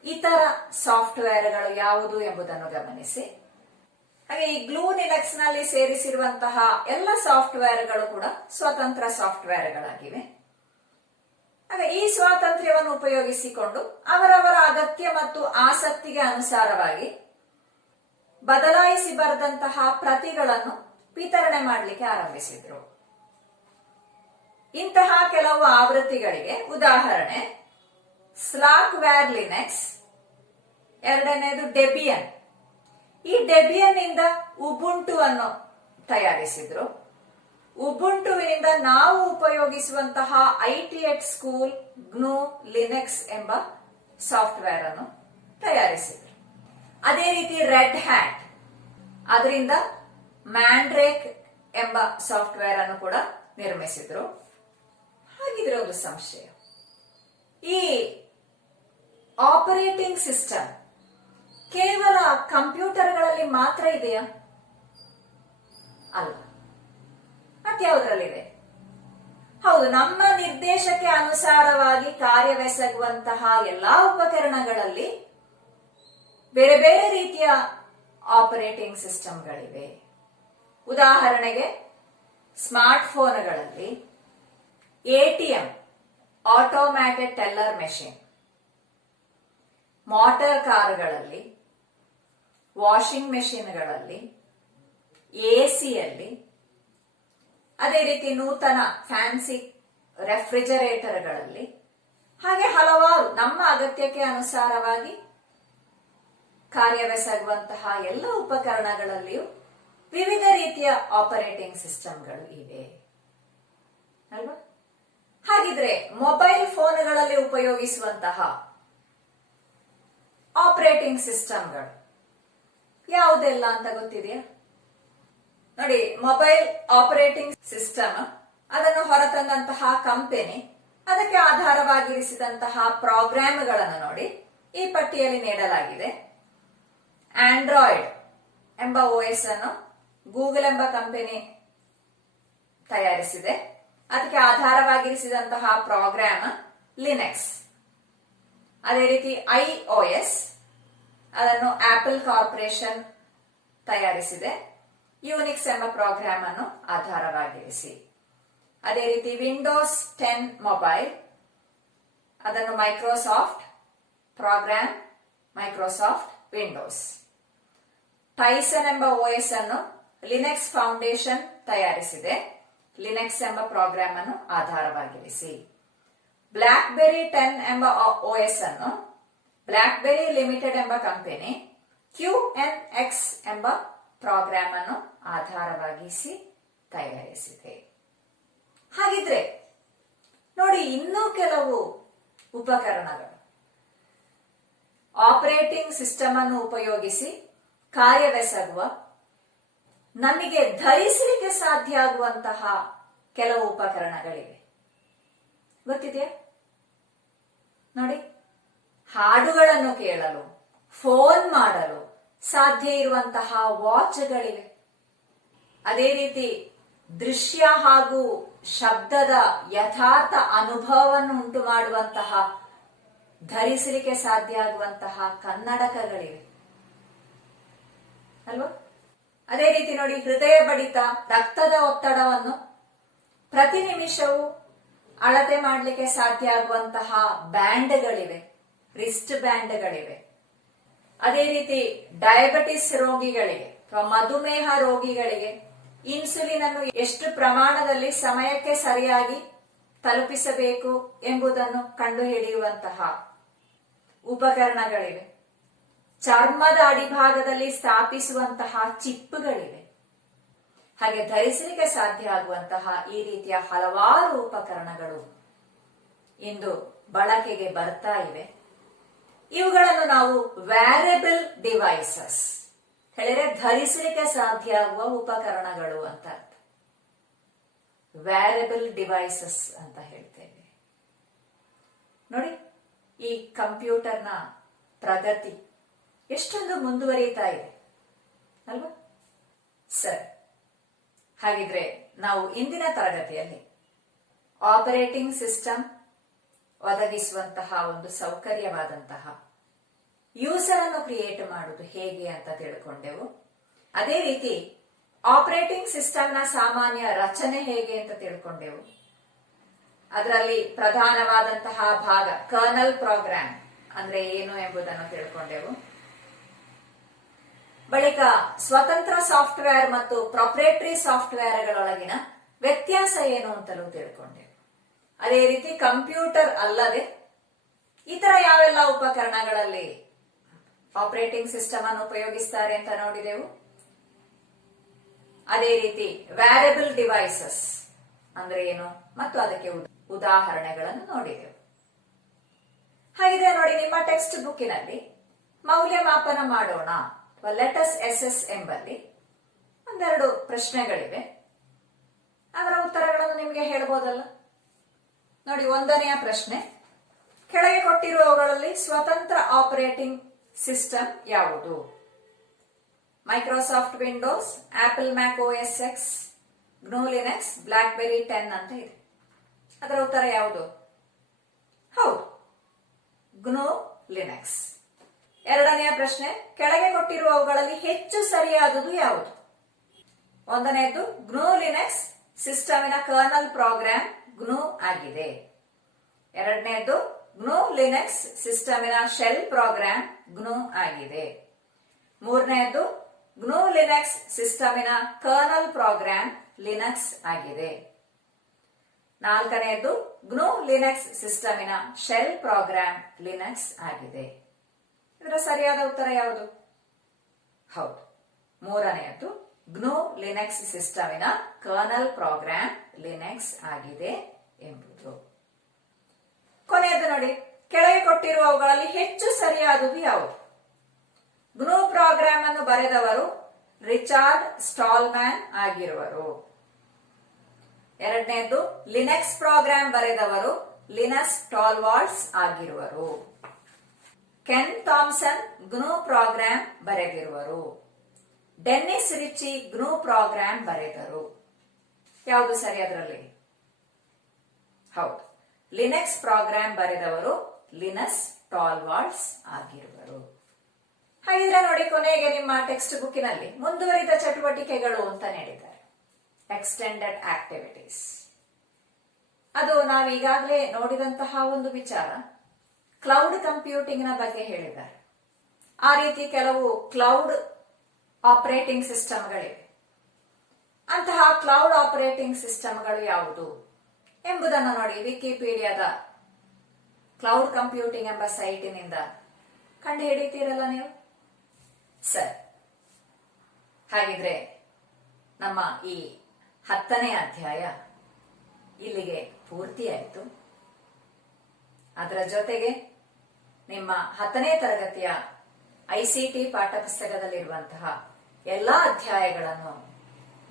ಇತರ ಸಾಫ್ಟ್ವೇರ್ಗಳು ಯಾವುದು ಎಂಬುದನ್ನು ಗಮನಿಸಿ. ಹಾಗೆ ಈ GNU ಲಿನಕ್ಸ್ ನಲ್ಲಿ ಸೇರಿಸಿರುವಂತಹ ಎಲ್ಲ ಸಾಫ್ಟ್ವೇರ್ಗಳು ಕೂಡ ಸ್ವತಂತ್ರ ಸಾಫ್ಟ್ವೇರ್ಗಳಾಗಿವೆ. ಹಾಗೆ ಈ ಸ್ವಾತಂತ್ರ್ಯವನ್ನು ಉಪಯೋಗಿಸಿಕೊಂಡು ಅವರವರ ಅಗತ್ಯ ಮತ್ತು ಆಸಕ್ತಿಗೆ ಅನುಸಾರವಾಗಿ ಬದಲಾಯಿಸಿ ಬರೆದಂತಹ ಪ್ರತಿಗಳನ್ನು ವಿತರಣೆ ಮಾಡಲಿಕ್ಕೆ ಆರಂಭಿಸಿದ್ರು. ಇಂತಹ ಕೆಲವು ಆವೃತ್ತಿಗಳಿಗೆ ಉದಾಹರಣೆ ಸ್ಲಾಕ್ವೇರ್ ಲಿನಕ್ಸ್, ಎರಡನೇದು ಡೆಬಿಯನ್. ಈ ಡೆಬಿಯನ್ ಇಂದ ಉಬುಂಟು ಅನ್ನು ತಯಾರಿಸಿದ್ರು. ಉಬುಂಟುವಿನಿಂದ ನಾವು ಉಪಯೋಗಿಸುವಂತಹ IT@SCHOOL GNU ಲಿನಕ್ಸ್ ಎಂಬ ಸಾಫ್ಟ್ವೇರ್ ಅನ್ನು ತಯಾರಿಸಿದ್ರು. ಅದೇ ರೀತಿ ರೆಡ್ ಹ್ಯಾಟ್, ಅದರಿಂದ ಮ್ಯಾಂಡ್ರೇಕ್ ಎಂಬ ಸಾಫ್ಟ್ವೇರ್ ಅನ್ನು ಕೂಡ ನಿರ್ಮಿಸಿದ್ರು. ಹಾಗಿದ್ರೆ ಒಂದು ಸಂಶಯ, ಈ ಆಪರೇಟಿಂಗ್ ಸಿಸ್ಟಮ್ ಕೇವಲ ಕಂಪ್ಯೂಟರ್ಗಳಲ್ಲಿ ಮಾತ್ರ ಇದೆಯಾ? ಅಲ್ಲ, ಮತ್ಯಾವುದರಲ್ಲಿದೆ? ಹೌದು, ನಮ್ಮ ನಿರ್ದೇಶಕ್ಕೆ ಅನುಸಾರವಾಗಿ ಕಾರ್ಯವೆಸಗುವಂತಹ ಎಲ್ಲಾ ಉಪಕರಣಗಳಲ್ಲಿ ಬೇರೆ ಬೇರೆ ರೀತಿಯ ಆಪರೇಟಿಂಗ್ ಸಿಸ್ಟಮ್ಗಳಿವೆ. ಉದಾಹರಣೆಗೆ ಸ್ಮಾರ್ಟ್ ಫೋನ್ಗಳಲ್ಲಿ ATM automated teller machine, motor ಕಾರುಗಳಲ್ಲಿ, ವಾಷಿಂಗ್ ಮೆಷಿನ್ಗಳಲ್ಲಿ, ACಯಲ್ಲಿ, ಅದೇ ರೀತಿ ನೂತನ ಫ್ಯಾನ್ಸಿ ರೆಫ್ರಿಜರೇಟರ್ಗಳಲ್ಲಿ, ಹಾಗೆ ಹಲವಾರು ನಮ್ಮ ಅಗತ್ಯಕ್ಕೆ ಅನುಸಾರವಾಗಿ ಕಾರ್ಯವೆಸಗುವಂತಹ ಎಲ್ಲ ಉಪಕರಣಗಳಲ್ಲಿಯೂ ವಿವಿಧ ರೀತಿಯ ಆಪರೇಟಿಂಗ್ ಸಿಸ್ಟಮ್ಗಳು ಇವೆ ಅಲ್ವಾ? ಹಾಗಿದ್ರೆ ಮೊಬೈಲ್ ಫೋನ್ಗಳಲ್ಲಿ ಉಪಯೋಗಿಸುವಂತಹ ಆಪರೇಟಿಂಗ್ ಸಿಸ್ಟಮ್ಗಳು ಯಾವುದೆಲ್ಲ ಅಂತ ಗೊತ್ತಿದೆಯಾ? ನೋಡಿ, ಮೊಬೈಲ್ ಆಪರೇಟಿಂಗ್ ಸಿಸ್ಟಮ್ ಅದನ್ನು ಹೊರತಂದಂತಹ ಕಂಪನಿ ಅದಕ್ಕೆ ಆಧಾರವಾಗಿರಿಸಿದಂತಹ ಪ್ರೋಗ್ರಾಮ್ಗಳನ್ನು ನೋಡಿ ಈ ಪಟ್ಟಿಯಲ್ಲಿ ನೀಡಲಾಗಿದೆ. ಆಂಡ್ರಾಯ್ಡ್ ಎಂಬ OS ಅನ್ನು ಗೂಗಲ್ ಎಂಬ ಕಂಪನಿ ತಯಾರಿಸಿದೆ. ಅದಕ್ಕೆ ಆಧಾರವಾಗಿರಿಸಿದಂತಹ ಪ್ರೋಗ್ರಾಮ್ ಲಿನಕ್ಸ್. ಅದೇ ರೀತಿ iOS ಅದನ್ನು ಆಪಲ್ ಕಾರ್ಪೊರೇಷನ್ ತಯಾರಿಸಿದೆ, ಯೂನಿಕ್ಸ್ ಎಂಬ ಪ್ರೋಗ್ರಾಮ್ ಅನ್ನು ಆಧಾರವಾಗಿರಿಸಿ. ಅದೇ ರೀತಿ ವಿಂಡೋಸ್ 10 ಮೊಬೈಲ್ ಅದನ್ನು Microsoft program, Microsoft Windows. Tizen ಎಂಬ OS ಅನ್ನು ಲಿನಕ್ಸ್ ಫೌಂಡೇಶನ್ ತಯಾರಿಸಿದೆ, ಲಿನಕ್ಸ್ ಎಂಬ ಪ್ರೋಗ್ರಾಮ್ ಅನ್ನು ಆಧಾರವಾಗಿರಿಸಿ. ಬ್ಲಾಕ್ಬೆರಿ 10 ಎಂಬ OS ಅನ್ನು ಬ್ಲಾಕ್ಬೆರಿ ಲಿಮಿಟೆಡ್ ಎಂಬ ಕಂಪನಿ QNX ಎಂಬ ಪ್ರೋಗ್ರಾಮ್ ಅನ್ನು ಆಧಾರವಾಗಿಸಿ ತಯಾರಿಸಿದೆ. ಹಾಗಿದ್ರೆ ನೋಡಿ, ಇನ್ನೂ ಕೆಲವು ಉಪಕರಣಗಳು ಆಪರೇಟಿಂಗ್ ಸಿಸ್ಟಮ್ ಅನ್ನು ಉಪಯೋಗಿಸಿ ಕಾರ್ಯವೆಸಗುವ, ನಮಗೆ ಧರಿಸಲಿಕ್ಕೆ ಸಾಧ್ಯ ಆಗುವಂತಹ ಕೆಲವು ಉಪಕರಣಗಳಿವೆ. ಗೊತ್ತಿದೆಯಾ? ನೋಡಿ, ಹಾಡುಗಳನ್ನು ಕೇಳಲು, ಫೋನ್ ಮಾಡಲು ಸಾಧ್ಯ ಇರುವಂತಹ ವಾಚ್ಗಳಿವೆ. ಅದೇ ರೀತಿ ದೃಶ್ಯ ಹಾಗೂ ಶಬ್ದದ ಯಥಾರ್ಥ ಅನುಭವವನ್ನು ಉಂಟು ಮಾಡುವಂತಹ, ಧರಿಸಲಿಕ್ಕೆ ಸಾಧ್ಯ ಆಗುವಂತಹ ಕನ್ನಡಕಗಳಿವೆ ಅಲ್ವಾ? ಅದೇ ರೀತಿ ನೋಡಿ, ಹೃದಯ ಬಡಿತ, ರಕ್ತದ ಒತ್ತಡವನ್ನು ಪ್ರತಿ ನಿಮಿಷವೂ ಅಳತೆ ಮಾಡಲಿಕ್ಕೆ ಸಾಧ್ಯ ಆಗುವಂತಹ ಬ್ಯಾಂಡ್ಗಳಿವೆ, ರಿಸ್ಟ್ ಬ್ಯಾಂಡ್ಗಳಿವೆ. ಅದೇ ರೀತಿ ಡಯಾಬಿಟಿಸ್ ರೋಗಿಗಳಿಗೆ ಅಥವಾ ಮಧುಮೇಹ ರೋಗಿಗಳಿಗೆ ಇನ್ಸುಲಿನ್ ಅನ್ನು ಎಷ್ಟು ಪ್ರಮಾಣದಲ್ಲಿ ಸಮಯಕ್ಕೆ ಸರಿಯಾಗಿ ತಲುಪಿಸಬೇಕು ಎಂಬುದನ್ನು ಕಂಡುಹಿಡಿಯುವಂತಹ ಉಪಕರಣಗಳಿವೆ. ಚರ್ಮದ ಅಡಿಭಾಗದಲ್ಲಿ ಸ್ಥಾಪಿಸುವಂತಹ ಚಿಪ್ಗಳಿವೆ. ಹಾಗೆ ಧರಿಸಲಿಕ್ಕೆ ಸಾಧ್ಯ ಆಗುವಂತಹ ಈ ರೀತಿಯ ಹಲವಾರು ಉಪಕರಣಗಳು ಇಂದು ಬಳಕೆಗೆ ಬರ್ತಾ ಇವೆ. ಇವುಗಳನ್ನು ನಾವು ವ್ಯಾರಿಯಬಲ್ ಡಿವೈಸಸ್ ಹೇಳಿದ್ರೆ ಧರಿಸಲಿಕ್ಕೆ ಸಾಧ್ಯ ಆಗುವ ಉಪಕರಣಗಳು ಅಂತ ಅರ್ಥ. ವ್ಯಾರಿಯಬಲ್ ಡಿವೈಸಸ್ ಅಂತ ಹೇಳ್ತೇವೆ. ನೋಡಿ, ಈ ಕಂಪ್ಯೂಟರ್ನ ಪ್ರಗತಿ ಎಷ್ಟೊಂದು ಮುಂದುವರಿಯುತ್ತಾ ಇದೆ ಅಲ್ವಾ? ಸರಿ, ಹಾಗಿದ್ರೆ ನಾವು ಇಂದಿನ ತರಗತಿಯಲ್ಲಿ ಆಪರೇಟಿಂಗ್ ಸಿಸ್ಟಮ್ ಒದಗಿಸುವಂತಹ ಒಂದು ಸೌಕರ್ಯವಾದಂತಹ ಯೂಸರ್ ಅನ್ನು ಕ್ರಿಯೇಟ್ ಮಾಡುವುದು ಹೇಗೆ ಅಂತ ತಿಳ್ಕೊಂಡೆವು. ಅದೇ ರೀತಿ ಆಪರೇಟಿಂಗ್ ಸಿಸ್ಟಮ್ನ ಸಾಮಾನ್ಯ ರಚನೆ ಹೇಗೆ ಅಂತ ತಿಳ್ಕೊಂಡೆವು. ಅದರಲ್ಲಿ ಪ್ರಧಾನವಾದಂತಹ ಭಾಗ ಕರ್ನಲ್ ಪ್ರೋಗ್ರಾಮ್ ಅಂದ್ರೆ ಏನು ಎಂಬುದನ್ನು ತಿಳ್ಕೊಂಡೆವು. ಬಳಿಕ ಸ್ವತಂತ್ರ ಸಾಫ್ಟ್ವೇರ್ ಮತ್ತು ಪ್ರೊಪ್ರೈಟರಿ ಸಾಫ್ಟ್ವೇರ್ಗಳೊಳಗಿನ ವ್ಯತ್ಯಾಸ ಏನು ಅಂತಲೂ ತಿಳ್ಕೊಂಡೆವು. ಅದೇ ರೀತಿ ಕಂಪ್ಯೂಟರ್ ಅಲ್ಲದೆ ಇತರ ಯಾವೆಲ್ಲ ಉಪಕರಣಗಳಲ್ಲಿ ಆಪರೇಟಿಂಗ್ ಸಿಸ್ಟಮ್ ಅನ್ನು ಉಪಯೋಗಿಸ್ತಾರೆ ಅಂತ ನೋಡಿದೆವು. ಅದೇ ರೀತಿ ವ್ಯಾರಿಯಬಲ್ ಡಿವೈಸಸ್ ಅಂದ್ರೆ ಏನು ಮತ್ತು ಅದಕ್ಕೆ ಉದಾಹರಣೆಗಳನ್ನು ನೋಡಿದೆವು. ಹಾಗಿದ್ರೆ ನೋಡಿ, ನಿಮ್ಮ ಟೆಕ್ಸ್ಟ್ ಬುಕ್ಕಿನಲ್ಲಿ ಮೌಲ್ಯಮಾಪನ ಮಾಡೋಣ ಲೆಟಸ್ ಎಸ್ ಎಂಬಲ್ಲಿ ಒಂದೆರಡು ಪ್ರಶ್ನೆಗಳಿವೆ. ಅದರ ಉತ್ತರಗಳನ್ನು ನಿಮಗೆ ಹೇಳ್ಬೋದಲ್ಲ. ನೋಡಿ, ಒಂದನೆಯ ಪ್ರಶ್ನೆ, ಕೆಳಗೆ ಕೊಟ್ಟಿರುವವುಗಳಲ್ಲಿ ಸ್ವತಂತ್ರ ಆಪರೇಟಿಂಗ್ ಸಿಸ್ಟಮ್ ಯಾವುದು? Microsoft Windows, apple Mac OS X, ಗ್ನೂ Linux, blackberry 10 ಅಂತ ಇದೆ. ಅದರ ಉತ್ತರ ಯಾವುದು? ಹೌದು, ಗ್ನೂ ಲಿನಕ್ಸ್. ಎರಡನೆಯ ಪ್ರಶ್ನೆ, ಕೆಳಗೆ ಕೊಟ್ಟಿರುವವುಗಳಲ್ಲಿ ಹೆಚ್ಚು ಸರಿಯಾದುದು ಯಾವುದು? ಒಂದನೆಯದು ಗ್ನೂ ಲಿನಕ್ಸ್ ಸಿಸ್ಟಮಿನ ಕರ್ನಲ್ ಪ್ರೋಗ್ರಾಮ್ ಗ್ನೂ ಆಗಿದೆ. ಎರಡನೆಯದು ಗ್ನೂ ಲಿನಕ್ಸ್ ಸಿಸ್ಟಮಿನ ಶೆಲ್ ಪ್ರೋಗ್ರಾಮ್ ಗ್ನೂ ಆಗಿದೆ. ಮೂರನೆಯದು ಗ್ನೂ ಲಿನಕ್ಸ್ ಸಿಸ್ಟಮಿನ ಕರ್ನಲ್ ಪ್ರೋಗ್ರಾಮ್ ಲಿನಕ್ಸ್ ಆಗಿದೆ. ನಾಲ್ಕನೆಯದು ಗ್ನೂ ಲಿನಕ್ಸ್ ಸಿಸ್ಟಮಿನ ಶೆಲ್ ಪ್ರೋಗ್ರಾಮ್ ಲಿನಕ್ಸ್ ಆಗಿದೆ. ಇದರ ಸರಿಯಾದ ಉತ್ತರ ಯಾವುದು? ಹೌದು, ಮೂರನೆಯದು ಗ್ನೂ ಲಿನಕ್ಸ್ ಸಿಸ್ಟಮಿನ ಕರ್ನಲ್ ಪ್ರೋಗ್ರಾಮ್ ಲಿನಕ್ಸ್ ಆಗಿದೆ ಎಂಬುದು. ಕೊನೆಯದು ನೋಡಿ, ಕೆಳಗೆ ಕೊಟ್ಟಿರುವವುಗಳಲ್ಲಿ ಹೆಚ್ಚು ಸರಿಯಾದುದು ಯಾವುದು? ಗ್ನೂ ಪ್ರೋಗ್ರಾಮ್ ಅನ್ನು ಬರೆದವರು ರಿಚಾರ್ಡ್ ಸ್ಟಾಲ್ಮ್ಯಾನ್ ಆಗಿರುವರು. ಎರಡನೇದು ಲಿನಕ್ಸ್ ಪ್ರೋಗ್ರಾಮ್ ಬರೆದವರು ಲಿನಸ್ ಟಾಲ್ವಾಲ್ಡ್ಸ್ ಆಗಿರುವರು. ಕೆನ್ ಥಾಮ್ಸನ್ ಗ್ನೂ ಪ್ರೋಗ್ರಾಮ್ ಬರೆದಿರುವರು. ಡೆನ್ನಿಸ್ ರಿಚಿ ಗ್ನೂ ಪ್ರೋಗ್ರಾಮ್ ಬರೆದರು. ಯಾವುದು ಸರಿ ಅದರಲ್ಲಿ? ಹೌದು, ಲಿನಕ್ಸ್ ಪ್ರೋಗ್ರಾಮ್ ಬರೆದವರು ಲಿನಸ್ ಟಾಲ್ವಾಲ್ಡ್ಸ್ ಆಗಿರುವರು. ಹಾಗಿದ್ರೆ ನೋಡಿ, ಕೊನೆಗೆ ನಿಮ್ಮ ಟೆಕ್ಸ್ಟ್ ಬುಕ್ಕಿನಲ್ಲಿ ಮುಂದುವರಿದ ಚಟುವಟಿಕೆಗಳು ಅಂತ ನೀಡಿದ್ದಾರೆ, ಎಕ್ಸ್ಟೆಂಡೆಡ್ ಆಕ್ಟಿವಿಟೀಸ್. ಅದು ನಾವು ಈಗಾಗಲೇ ನೋಡಿದಂತಹ ಒಂದು ವಿಚಾರ, ಕ್ಲೌಡ್ ಕಂಪ್ಯೂಟಿಂಗ್ ನ ಬಗ್ಗೆ ಹೇಳಿದ್ದಾರೆ. ಆ ರೀತಿ ಕೆಲವು ಕ್ಲೌಡ್ ಆಪರೇಟಿಂಗ್ ಸಿಸ್ಟಮ್ಗಳಿವೆ. ಅಂತಹ ಕ್ಲೌಡ್ ಆಪರೇಟಿಂಗ್ ಸಿಸ್ಟಮ್ಗಳು ಯಾವುದು ಎಂಬುದನ್ನು ನೋಡಿ, ವಿಕಿಪೀಡಿಯಾದ ಕ್ಲೌಡ್ ಕಂಪ್ಯೂಟಿಂಗ್ ಎಂಬ ಸೈಟಿನಿಂದ ಕಂಡು ಹಿಡಿತೀರಲ್ಲ ನೀವು. ಸರಿ, ಹಾಗಿದ್ರೆ ನಮ್ಮ ಈ 10ನೇ ಅಧ್ಯಾಯ ಇಲ್ಲಿಗೆ ಪೂರ್ತಿಯಾಯಿತು. ಅದರ ಜೊತೆಗೆ ನಿಮ್ಮ 10ನೇ ತರಗತಿಯ ICT ಪಾಠಪುಸ್ತಕದಲ್ಲಿರುವಂತಹ ಎಲ್ಲಾ ಅಧ್ಯಾಯಗಳನ್ನು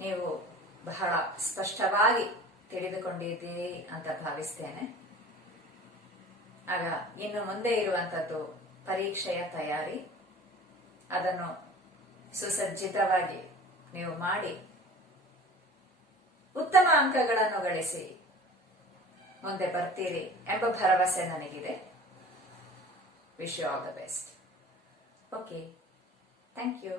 ನೀವು ಬಹಳ ಸ್ಪಷ್ಟವಾಗಿ ತಿಳಿದುಕೊಂಡಿದ್ದೀರಿ ಅಂತ ಭಾವಿಸ್ತೇನೆ. ಆಗ ಇನ್ನು ಮುಂದೆ ಇರುವಂತದ್ದು ಪರೀಕ್ಷೆಯ ತಯಾರಿ. ಅದನ್ನು ಸುಸಜ್ಜಿತವಾಗಿ ನೀವು ಮಾಡಿ ಉತ್ತಮ ಅಂಕಗಳನ್ನು ಗಳಿಸಿ ಮುಂದೆ ಬರ್ತೀರಿ ಎಂಬ ಭರವಸೆ ನನಗಿದೆ. Wish you all the best. Okay, thank you.